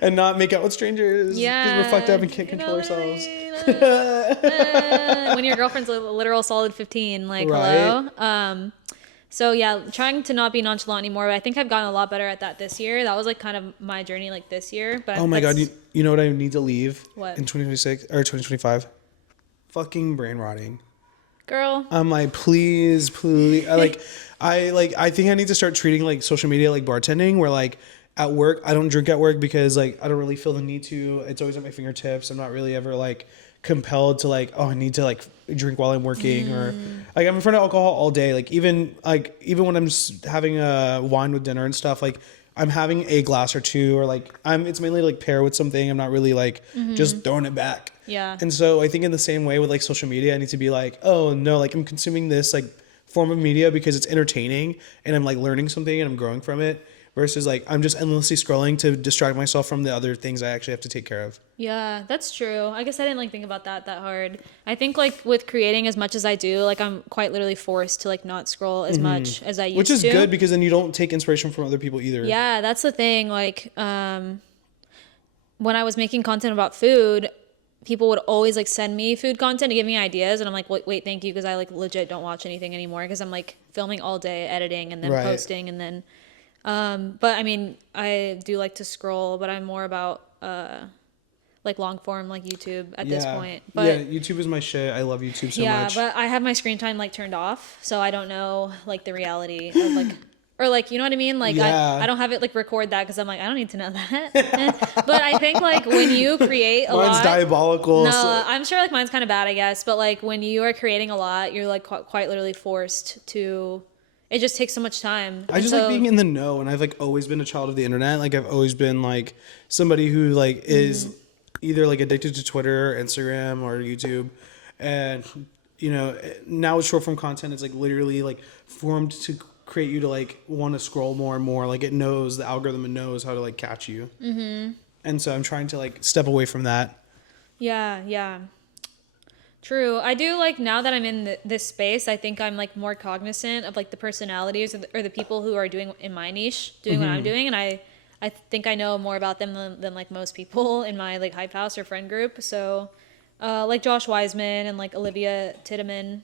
and not make out with strangers? Yeah, because we're fucked up and can't control ourselves. When your girlfriend's a literal solid 15, like right. Hello. So yeah, trying to not be nonchalant anymore. But I think I've gotten a lot better at that this year. That was like kind of my journey like this year. But oh my god, you know what I need to leave? What? In 2026 or 2025? Fucking brain rotting. Girl. I'm like, please. I think I need to start treating like social media like bartending, where like at work I don't drink at work because like I don't really feel the need to. It's always at my fingertips. I'm not really ever like compelled to like, oh, I need to like drink while I'm working, or like I'm in front of alcohol all day. Like even when I'm just having a wine with dinner and stuff, like I'm having a glass or two, or like it's mainly like pair with something. I'm not really like just throwing it back. Yeah. And so I think in the same way with like social media, I need to be like, oh no, like I'm consuming this like form of media because it's entertaining and I'm like learning something and I'm growing from it, versus like I'm just endlessly scrolling to distract myself from the other things I actually have to take care of. Yeah, that's true. I guess I didn't like think about that hard. I think like with creating as much as I do, like I'm quite literally forced to like not scroll as much as I used to. Which is good because then you don't take inspiration from other people either. Yeah, that's the thing. Like when I was making content about food, people would always like send me food content to give me ideas, and I'm like, wait, thank you, because I like legit don't watch anything anymore because I'm like filming all day, editing, and then posting, and then but I mean, I do like to scroll, but I'm more about like long form, like YouTube at this point. But yeah, YouTube is my shit. I love YouTube so much. Yeah, but I have my screen time like turned off, so I don't know like the reality of like, or like, you know what I mean? Like I don't have it like record that because I'm like, I don't need to know that. But I think like when you create a lot, mine's diabolical. No, I'm sure like mine's kind of bad, I guess. But like when you are creating a lot, you're like quite literally forced to. It just takes so much time. I just like being in the know, and I've like always been a child of the internet. Like I've always been like somebody who like is either like addicted to Twitter, Instagram, or YouTube, and you know, now with short form content, it's like literally like formed to create you to like want to scroll more and more. Like it knows, the algorithm knows how to like catch you. And so I'm trying to like step away from that. Yeah. True. I do like, now that I'm in this space, I think I'm like more cognizant of like the personalities or the people who are doing in my niche, doing what I'm doing. And I think I know more about them than like most people in my like hype house or friend group. So like Josh Wiseman and like Olivia Tiedemann,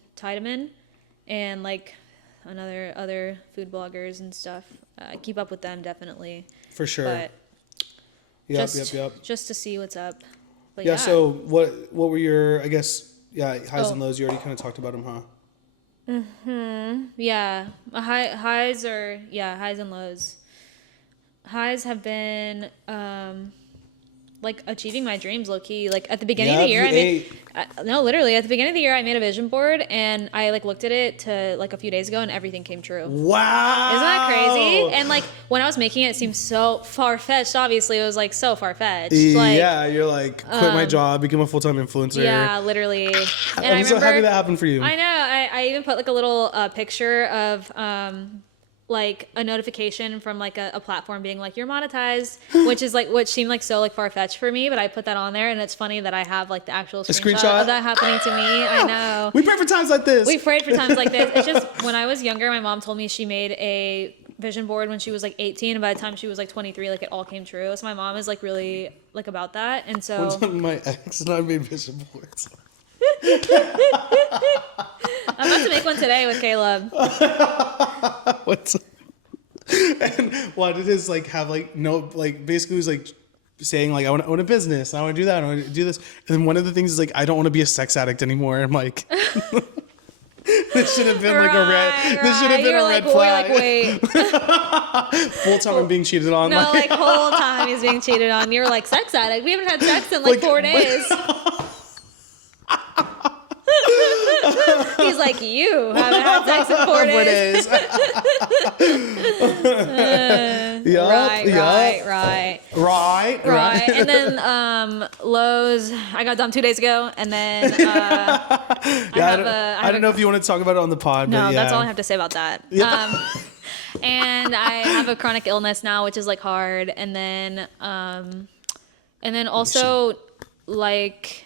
and like other food bloggers and stuff. I keep up with them definitely. For sure. But Yep. just to see what's up. But yeah. So what were your, I guess, highs and lows? You already kind of talked about them, huh? Yeah. Highs and lows. Highs have been like achieving my dreams low key. Like at the beginning of the year, literally at the beginning of the year, I made a vision board and I like looked at it to like a few days ago and everything came true. Wow. Isn't that crazy? And like when I was making it, it seemed so far fetched. Obviously, it was like so far fetched. Like, yeah, you're like quit my job, become a full-time influencer. Yeah, literally. And I'm so happy that happened for you. I know. I even put like a little picture of like a notification from like a platform being like you're monetized, which seemed like so like far-fetched for me, but I put that on there and it's funny that I have like the actual screenshot of that happening to me. I know. We pray for times like this. We prayed for times like this. It's just when I was younger, my mom told me she made a vision board when she was like 18 and by the time she was like 23 like it all came true. So my mom is like really like about that. And so one time my ex and I made vision boards. I'm about to make one today with Caleb. And what it is like have like no like basically it was like saying like I want to own a business, I want to do that, I want to do this, and then one of the things is like I don't want to be a sex addict anymore. I'm like this should have been like a red. This should have been a red flag. Wait. Full time I'm being cheated on. No, like whole time he's being cheated on. You're like sex addict. We haven't had sex in like 4 days. He's like, you haven't had sex in 4 days. Right. And then lows, I got dumped 2 days ago, and then I don't know if you want to talk about it on the pod. No, but that's all I have to say about that. And I have a chronic illness now, which is like hard, and then also like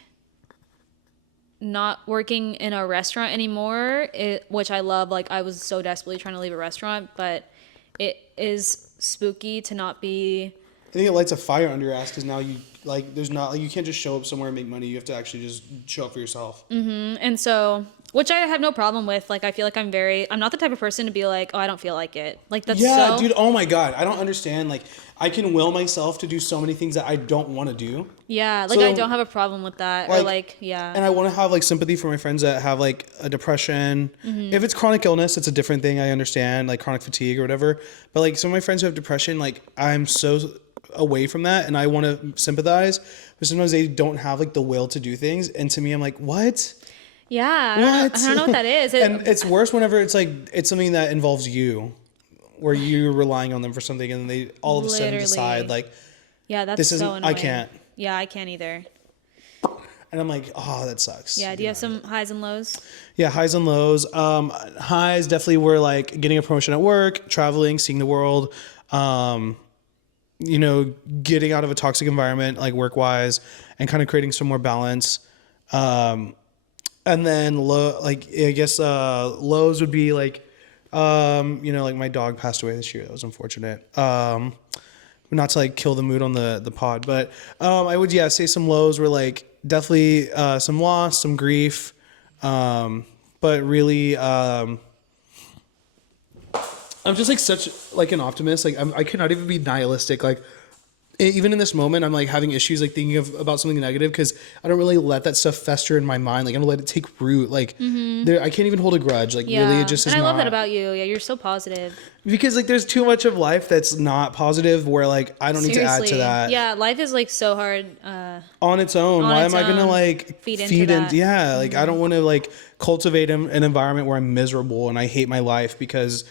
not working in a restaurant anymore, which I love. Like I was so desperately trying to leave a restaurant, but it is spooky to not be. I think it lights a fire under your ass because now you like there's not like you can't just show up somewhere and make money. You have to actually just show up for yourself. Mm-hmm. And so, which I have no problem with. Like I feel like I'm not the type of person to be like, oh, I don't feel like it. Like that's dude. Oh my god, I don't understand. Like I can will myself to do so many things that I don't want to do. Yeah, like I don't have a problem with that. Or like, yeah. And I want to have like sympathy for my friends that have like a depression. Mm-hmm. If it's chronic illness, it's a different thing. I understand, like chronic fatigue or whatever. But like some of my friends who have depression, like I'm so away from that and I want to sympathize. But sometimes they don't have like the will to do things. And to me, I'm like, what? Yeah, I don't know what that is. And it's worse whenever it's like, it's something that involves you. Where you're relying on them for something and they all of a sudden decide like, yeah, that's so annoying. I can't. Yeah, I can't either. And I'm like, oh, that sucks. Yeah. Do you have some highs and lows? Yeah, highs and lows. Highs definitely were like getting a promotion at work, traveling, seeing the world, getting out of a toxic environment, like work wise, and kind of creating some more balance. And then lows would be like, like my dog passed away this year. That was unfortunate. Not to like kill the mood on the pod, but I would say some lows were like definitely some loss, some grief, but really I'm just like such like an optimist. Like I cannot even be nihilistic. Like even in this moment, I'm like having issues like thinking about something negative because I don't really let that stuff fester in my mind. Like I don't let it take root. Like I can't even hold a grudge. Like really, it just is. And I love that about you. Yeah, you're so positive. Because like there's too much of life that's not positive. Where like I don't need to add to that. Yeah, life is like so hard on its own. Why am I gonna like feed into that? Yeah, like I don't want to like cultivate an environment where I'm miserable and I hate my life because.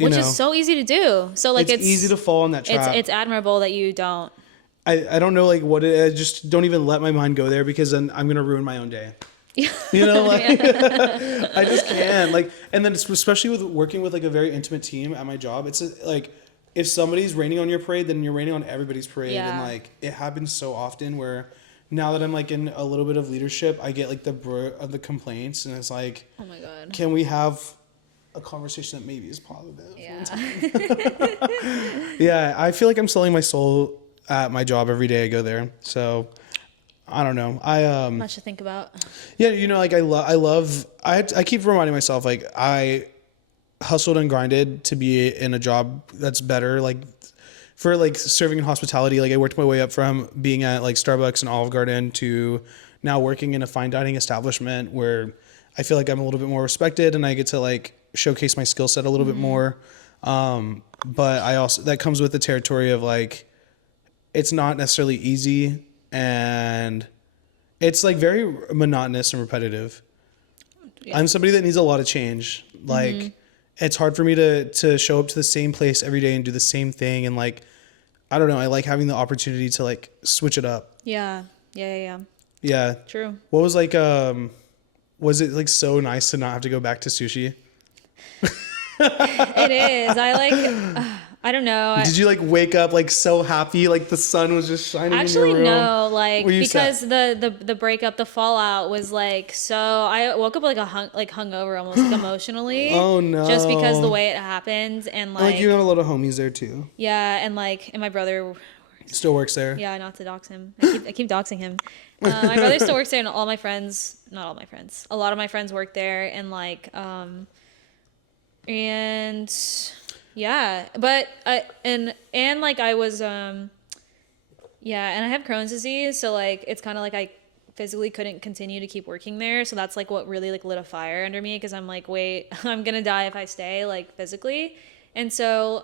Which is so easy to do. So like it's easy to fall in that trap. It's admirable that you don't. I don't know like what I just don't even let my mind go there because then I'm gonna ruin my own day. I just can't like. And then especially with working with like a very intimate team at my job, it's like if somebody's raining on your parade, then you're raining on everybody's parade. Yeah. And like it happens so often where now that I'm like in a little bit of leadership, I get like the complaints and it's like, oh my god, can we have a conversation that maybe is positive? Yeah. Yeah, I feel like I'm selling my soul at my job every day I go there. So I don't know. Much to think about. Yeah, like I keep reminding myself like I hustled and grinded to be in a job that's better. Like for like serving in hospitality, like I worked my way up from being at like Starbucks and Olive Garden to now working in a fine dining establishment where I feel like I'm a little bit more respected and I get to like showcase my skill set a little bit more. But I also, that comes with the territory of like, it's not necessarily easy and it's like very monotonous and repetitive. Yeah. I'm somebody that needs a lot of change. Like it's hard for me to show up to the same place every day and do the same thing. And like, I don't know. I like having the opportunity to like switch it up. Yeah. Yeah. True. What was like, was it like so nice to not have to go back to sushi? It is. I don't know. Did you like wake up like so happy, like the sun was just shining Actually, in your room? no, like because the breakup, the fallout was like, so I woke up like hungover almost like emotionally. Oh no. Just because the way it happened and like you have a lot of homies there too. Yeah, and my brother still works there. Yeah, not to dox him. I keep doxing him. My brother still works there, and all my friends, not all my friends, a lot of my friends work there, and like and yeah, but like I was and I have Crohn's disease, so like it's kind of like I physically couldn't continue to keep working there, so that's like what really like lit a fire under me, because I'm like, wait, I'm gonna die if I stay, like physically. And so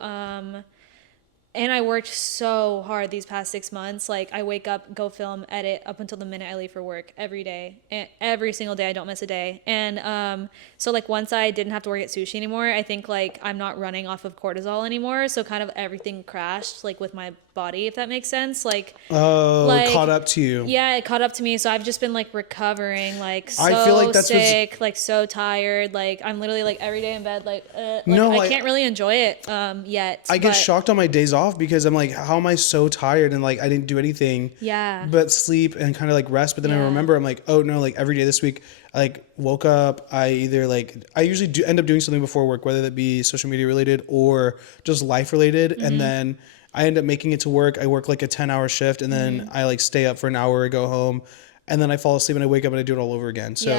and I worked so hard these past 6 months. Like I wake up, go film, edit up until the minute I leave for work every day. And every single day, I don't miss a day. And so like once I didn't have to work at sushi anymore, I think like I'm not running off of cortisol anymore. So kind of everything crashed like with my body, if that makes sense. Like it caught up to you. Yeah, it caught up to me. So I've just been like recovering, like so I feel like that's sick, like so tired. Like I'm literally like every day in bed, like I can't really enjoy it yet. I get shocked on my days off because I'm like, how am I so tired and like I didn't do anything but sleep and kind of like rest. But then I remember I'm like, oh no, like every day this week I like woke up, I usually do end up doing something before work, whether that be social media related or just life related. And then I end up making it to work. I work like a 10-hour shift and then I like stay up for an hour, go home, and then I fall asleep and I wake up and I do it all over again. So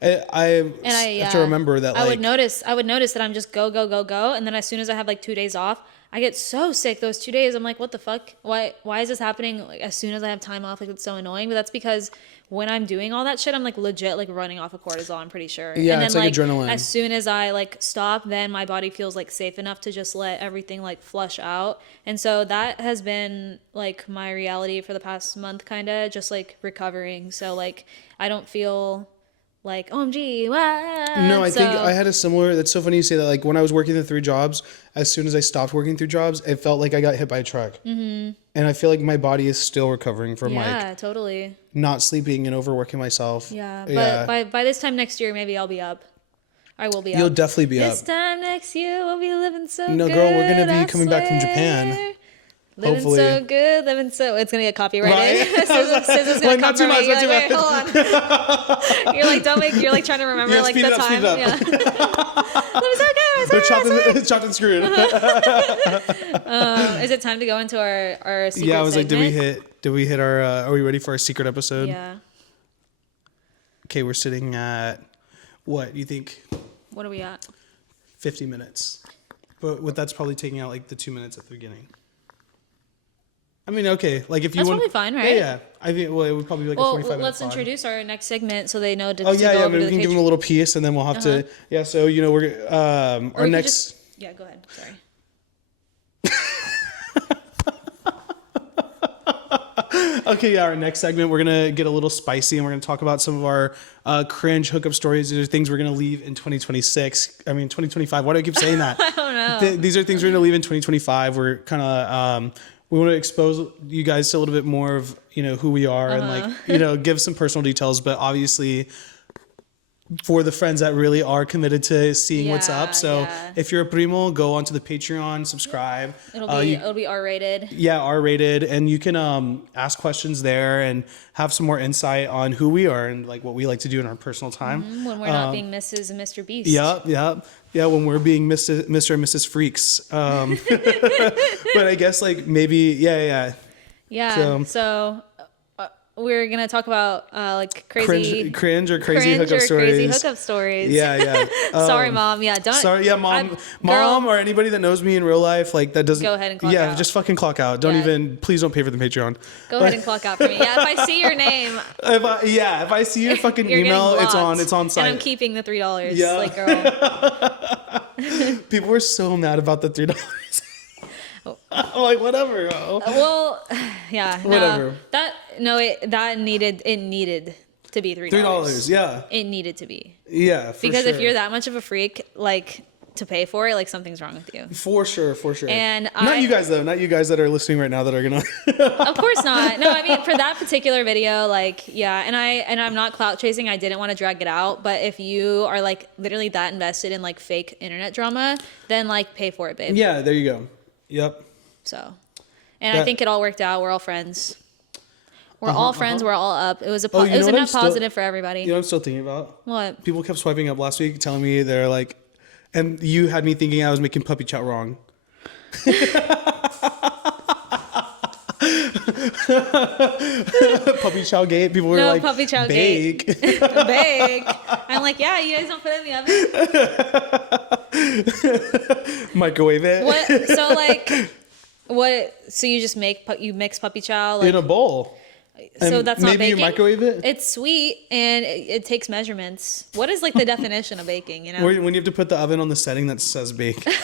I have to remember that like, I would notice that I'm just go. And then as soon as I have like 2 days off, I get so sick those 2 days. I'm like, what the fuck? Why is this happening like as soon as I have time off? Like it's so annoying. But that's because when I'm doing all that shit, I'm like legit like running off of cortisol, I'm pretty sure. Yeah, and then it's like adrenaline. As soon as I like stop, then my body feels like safe enough to just let everything like flush out. And so that has been like my reality for the past month, kind of just like recovering. So like I don't feel like OMG. No, I think I had a similar. That's so funny you say that. Like when I was working the 3 jobs, as soon as I stopped working 3 jobs, it felt like I got hit by a truck. And I feel like my body is still recovering from totally not sleeping and overworking myself. But by this time next year, maybe I'll be up. I will be up. You'll definitely be up. This time next year, we'll be living so good. No, girl, we're gonna be coming back from Japan. Living Hopefully. So good, living so... It's going to get copyrighted. Right? Scissors going to come from me. You're like, wait, hold on. You're like, don't make... You're like trying to remember like the time. Speed it up. Yeah. Living so good. They're chopped and screwed. Is it time to go into our secret I was segment? like, did we hit our... are we ready for our secret episode? Yeah. Okay, we're sitting at... What, you think? What are we at? 50 minutes. But that's probably taking out like the 2 minutes at the beginning. I mean, okay, like if you want... That's probably fine, right? Yeah. I think, it would probably be like a 45-minute let's introduce our next segment so they know to go over maybe to we can give them a little piece and then we'll have to... Yeah, so, we're... our next... Yeah, go ahead. Sorry. Okay, our next segment, we're going to get a little spicy and we're going to talk about some of our cringe hookup stories. These are things we're going to leave in 2026. I mean, 2025. Why do I keep saying that? I don't know. These are things we're going to leave in 2025. We're kind of... we want to expose you guys to a little bit more of, who we are and like, give some personal details, but obviously for the friends that really are committed to seeing what's up. So if you're a primo, go onto the Patreon, subscribe. It'll be R-rated. Yeah, R-rated. And you can ask questions there and have some more insight on who we are and like what we like to do in our personal time. When we're not being Mrs. and Mr. Beast. Yeah, when we're being Mr. and Mrs. Freaks. But I guess like maybe, Yeah. So we're gonna talk about like crazy cringe or crazy hookup stories. Crazy hookup stories. Yeah. Sorry, mom. Yeah, don't. Sorry, yeah, mom, or anybody that knows me in real life, like that doesn't. Go ahead and clock out. Yeah, just fucking clock out. Please don't pay for the Patreon. Go ahead and clock out for me. Yeah, if I see your name. If I see your fucking email, it's on site. And I'm keeping the $3. Yeah. Like, girl. People were so mad about the $3. I'm like, whatever. Well, yeah. Whatever. That needed to be $3. $3, yeah. It needed to be. Yeah, because if you're that much of a freak, like, to pay for it, like, something's wrong with you. For sure. And not you guys though. Not you guys that are listening right now that are gonna. Of course not. No, I mean for that particular video, like, yeah, and I'm not clout chasing. I didn't want to drag it out, but if you are like literally that invested in like fake internet drama, then like pay for it, babe. Yeah, there you go. Yep. So, and I think it all worked out. We're all friends. We're all friends. We're all up. It was a net positive for everybody. You know what I'm still thinking about? What? People kept swiping up last week telling me they're like, and you had me thinking I was making puppy chow wrong. Puppy chow gate. People were like, puppy chow bake. Gate. Bake. I'm like, yeah, you guys don't put it in the oven. Microwave it. What? So like, what? So you just mix puppy chow like, in a bowl. So that's not maybe baking. You microwave it. It's sweet and it takes measurements. What is like the definition of baking? You know, when you have to put the oven on the setting that says bake. Literally.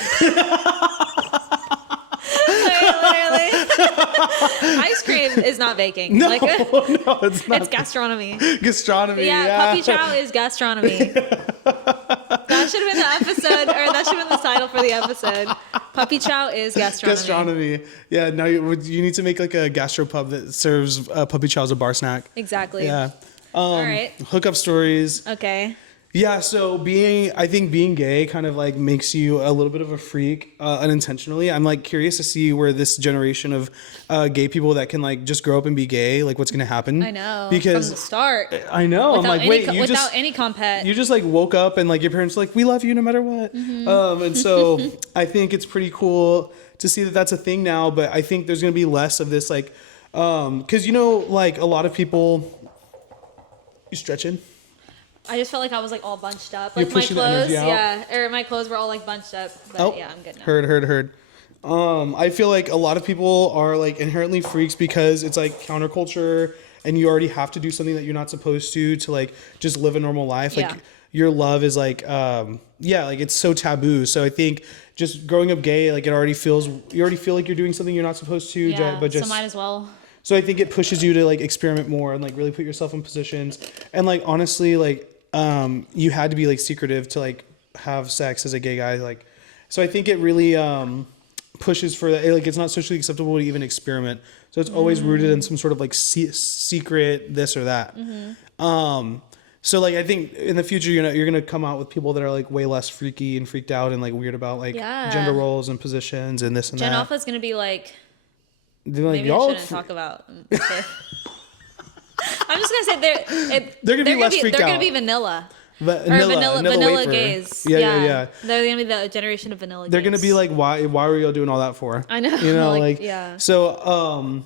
Ice cream is not baking. No, no, it's not. It's gastronomy. Gastronomy. Yeah, puppy chow is gastronomy. That should have been the episode, or that should have been the title for the episode. Puppy chow is gastronomy. Gastronomy. Yeah, now you need to make like a gastropub that serves puppy chow as a bar snack. Exactly. Yeah. All right. Hookup stories. Okay. Yeah, so I think being gay kind of like makes you a little bit of a freak unintentionally. I'm like curious to see where this generation of gay people that can like just grow up and be gay, like what's gonna happen. I know. Because from the start. I know. I'm like, wait, without any compet. You just like woke up and like your parents were like, we love you no matter what. Mm-hmm. And so I think it's pretty cool to see that that's a thing now. But I think there's gonna be less of this like, because like a lot of people. You stretching? I just felt like I was like all bunched up. Like my clothes, or my clothes were all like bunched up. But yeah, I'm good now. Heard. I feel like a lot of people are like inherently freaks because it's like counterculture and you already have to do something that you're not supposed to like just live a normal life. Like your love is like, like it's so taboo. So I think just growing up gay, like you already feel like you're doing something you're not supposed to. Yeah, but just so might as well. So I think it pushes you to like experiment more and like really put yourself in positions. And like honestly, like you had to be like secretive to like have sex as a gay guy. Like, so I think it really pushes for that. Like it's not socially acceptable to even experiment. So it's always rooted in some sort of like secret this or that. Mm-hmm. So like I think in the future you're gonna come out with people that are like way less freaky and freaked out and like weird about like gender roles and positions and this and Gen that. Alpha's gonna be like. They're like, maybe I shouldn't talk about. Okay. I'm just gonna say they're gonna be vanilla. Vanilla gays. Yeah. They're gonna be the generation of vanilla. They're gays. gonna be like, why were y'all doing all that for? I know. like yeah. So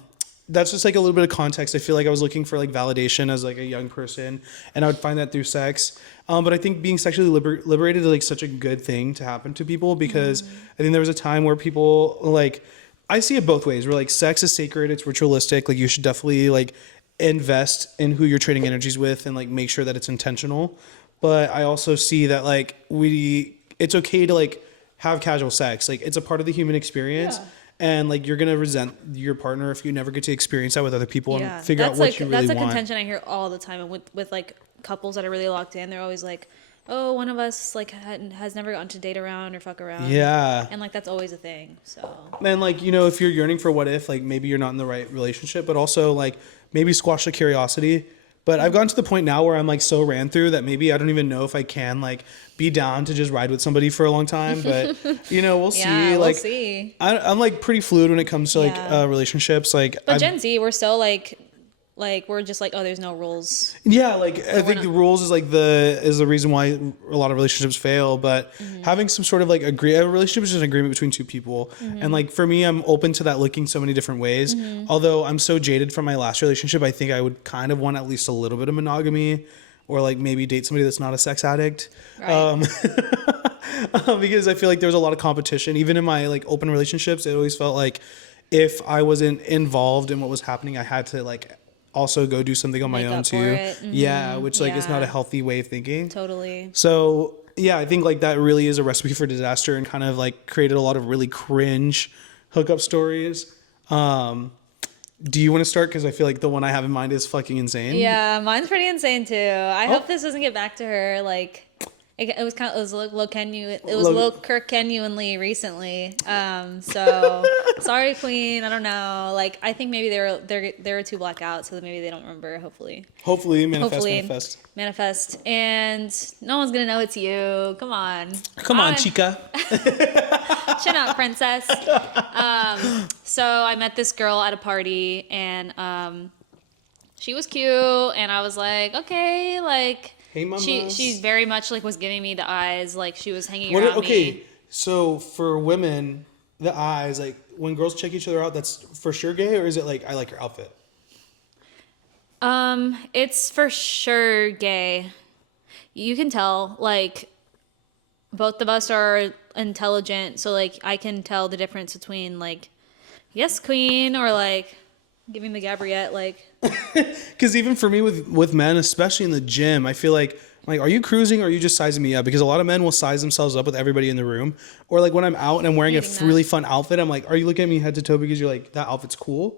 that's just like a little bit of context. I feel like I was looking for like validation as like a young person, and I would find that through sex. But I think being sexually liberated is like such a good thing to happen to people because I think there was a time where people like. I see it both ways. Where like sex is sacred, it's ritualistic. Like you should definitely like invest in who you're trading energies with and like make sure that it's intentional. But I also see that like it's okay to like have casual sex. Like it's a part of the human experience. Yeah. And like you're gonna resent your partner if you never get to experience that with other people and figure out what you really want. That's a contention I hear all the time. And with like couples that are really locked in, they're always like, oh, one of us like has never gotten to date around or fuck around. Yeah. And like that's always a thing. So. And like if you're yearning for what if, like maybe you're not in the right relationship, but also like maybe squash the curiosity. But I've gotten to the point now where I'm like so ran through that maybe I don't even know if I can like be down to just ride with somebody for a long time. But we'll see. We'll like see. I'm like pretty fluid when it comes to like relationships. Like But Gen Z, we're so like Like, we're just like, oh, there's no rules. Yeah, like I think the rules is like the reason why a lot of relationships fail. But having some sort of like a relationship is just an agreement between two people. And like for me, I'm open to that looking so many different ways. Although I'm so jaded from my last relationship, I think I would kind of want at least a little bit of monogamy, or like maybe date somebody that's not a sex addict. Right. Because I feel like there was a lot of competition, even in my like open relationships. It always felt like if I wasn't involved in what was happening, I had to like also go do something on my own too. Yeah, which like is not a healthy way of thinking. Totally. So yeah, I think like that really is a recipe for disaster, and kind of like created a lot of really cringe hookup stories. Do you want to start? Because I feel like the one I have in mind is fucking insane. Yeah, mine's pretty insane too. I hope this doesn't get back to her. Like, it was low Kirk genuinely recently. So sorry, Queen. I don't know. Like, I think maybe they were too blacked out, so maybe they don't remember. Hopefully manifest, and no one's gonna know it's you. Come on, chica. Chin up, princess. So I met this girl at a party, and she was cute, and I was like, okay, like. Hey, mama. She very much like was giving me the eyes, like she was hanging around me. Okay, so for women, the eyes, like when girls check each other out, that's for sure gay, or is it like I like your outfit? It's for sure gay. You can tell, like, both of us are intelligent, so like I can tell the difference between like, yes, queen, or like giving the Gabriette, like. Because even for me with men, especially in the gym, I feel like, are you cruising or are you just sizing me up? Because a lot of men will size themselves up with everybody in the room. Or like when I'm out and I'm wearing really fun outfit, I'm like, are you looking at me head to toe because you're like, that outfit's cool?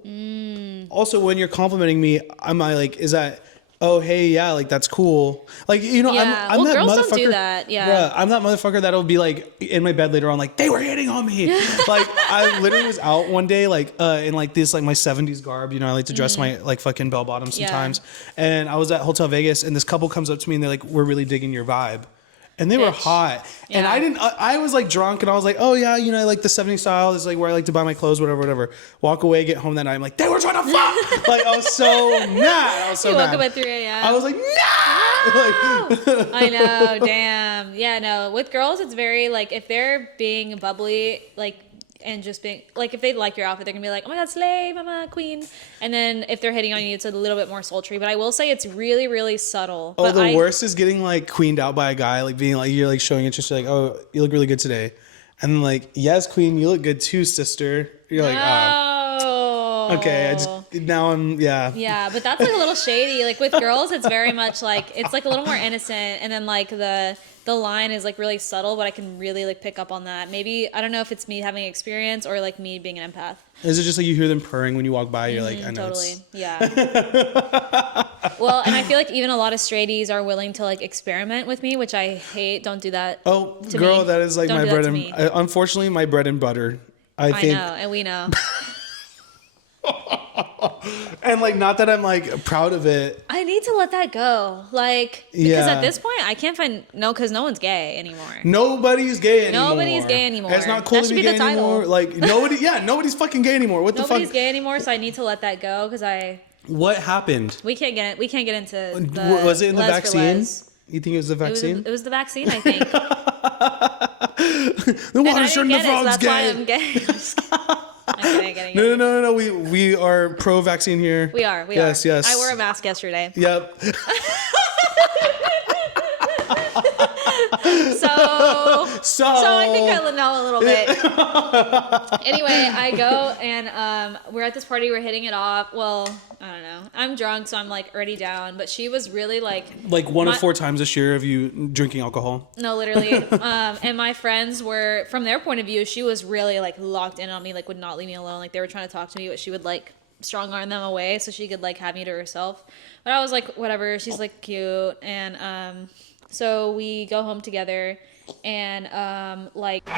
Also, when you're complimenting me, I'm like, is that... oh, hey, yeah, like, that's cool. Like, you know, yeah. I'm that girls motherfucker. Don't do that, yeah. I'm that motherfucker that'll be, like, in my bed later on, like, they were hitting on me. Like, I literally was out one day, like, in, like, this, like, my 70s garb. You know, I like to dress my, like, fucking bell-bottoms sometimes. Yeah. And I was at Hotel Vegas, and this couple comes up to me, and they're like, we're really digging your vibe. And they were hot. Yeah. And I was like drunk and I was like, oh yeah, you know, I like the 70s style. This is like where I like to buy my clothes, whatever. Walk away, get home that night. I'm like, they were trying to fuck. Like, I was so mad. You woke up at 3 a.m. I was like, no! Like, I know, damn. Yeah, no. With girls, it's very like, if they're being bubbly, like, and just being like, if they like your outfit, they're gonna be like, oh my god, slay, mama, queen. And then if they're hitting on you, it's a little bit more sultry. But I will say it's really, really subtle. Oh, but the worst is getting like queened out by a guy, like being like, you're like showing interest, you're like, oh, you look really good today. And then like, yes, queen, you look good too, sister. You're like, oh, okay. Yeah, but that's like a little shady. Like with girls, it's very much like, it's like a little more innocent. And then like the line is like really subtle, but I can really like pick up on that. Maybe, I don't know if it's me having experience or like me being an empath. Is it just like you hear them purring when you walk by? You're like, I know. Totally. Yeah. Well, and I feel like even a lot of straighties are willing to like experiment with me, which I hate. Don't do that. Oh, girl, me. That is like my bread and unfortunately my bread and butter. I think. know, and we know. And like, not that I'm like proud of it. I need to let that go. Like, because at this point I can't find because no one's gay anymore. Nobody's gay anymore. Nobody's gay anymore. It's not cool to be gay anymore. Like nobody's fucking gay anymore. What the fuck? Nobody's gay anymore, so I need to let that go What happened? We can't get into was it in the vaccine? You think it was the vaccine? It was the vaccine, I think. The water shouldn't have frogs gay. That's why I'm gay. I'm kidding. No. We are pro-vaccine here. We are. Yes. I wore a mask yesterday. Yep. So I think I know a little bit. Anyway, I go and we're at this party. We're hitting it off. Well, I don't know. I'm drunk, so I'm like already down. But she was really like one of 4 times this year of you drinking alcohol. No, literally. And my friends were, from their point of view, she was really like locked in on me, like would not leave me alone. Like they were trying to talk to me, but she would like strong arm them away so she could like have me to herself. But I was like, whatever. She's like cute, and so we go home together, and like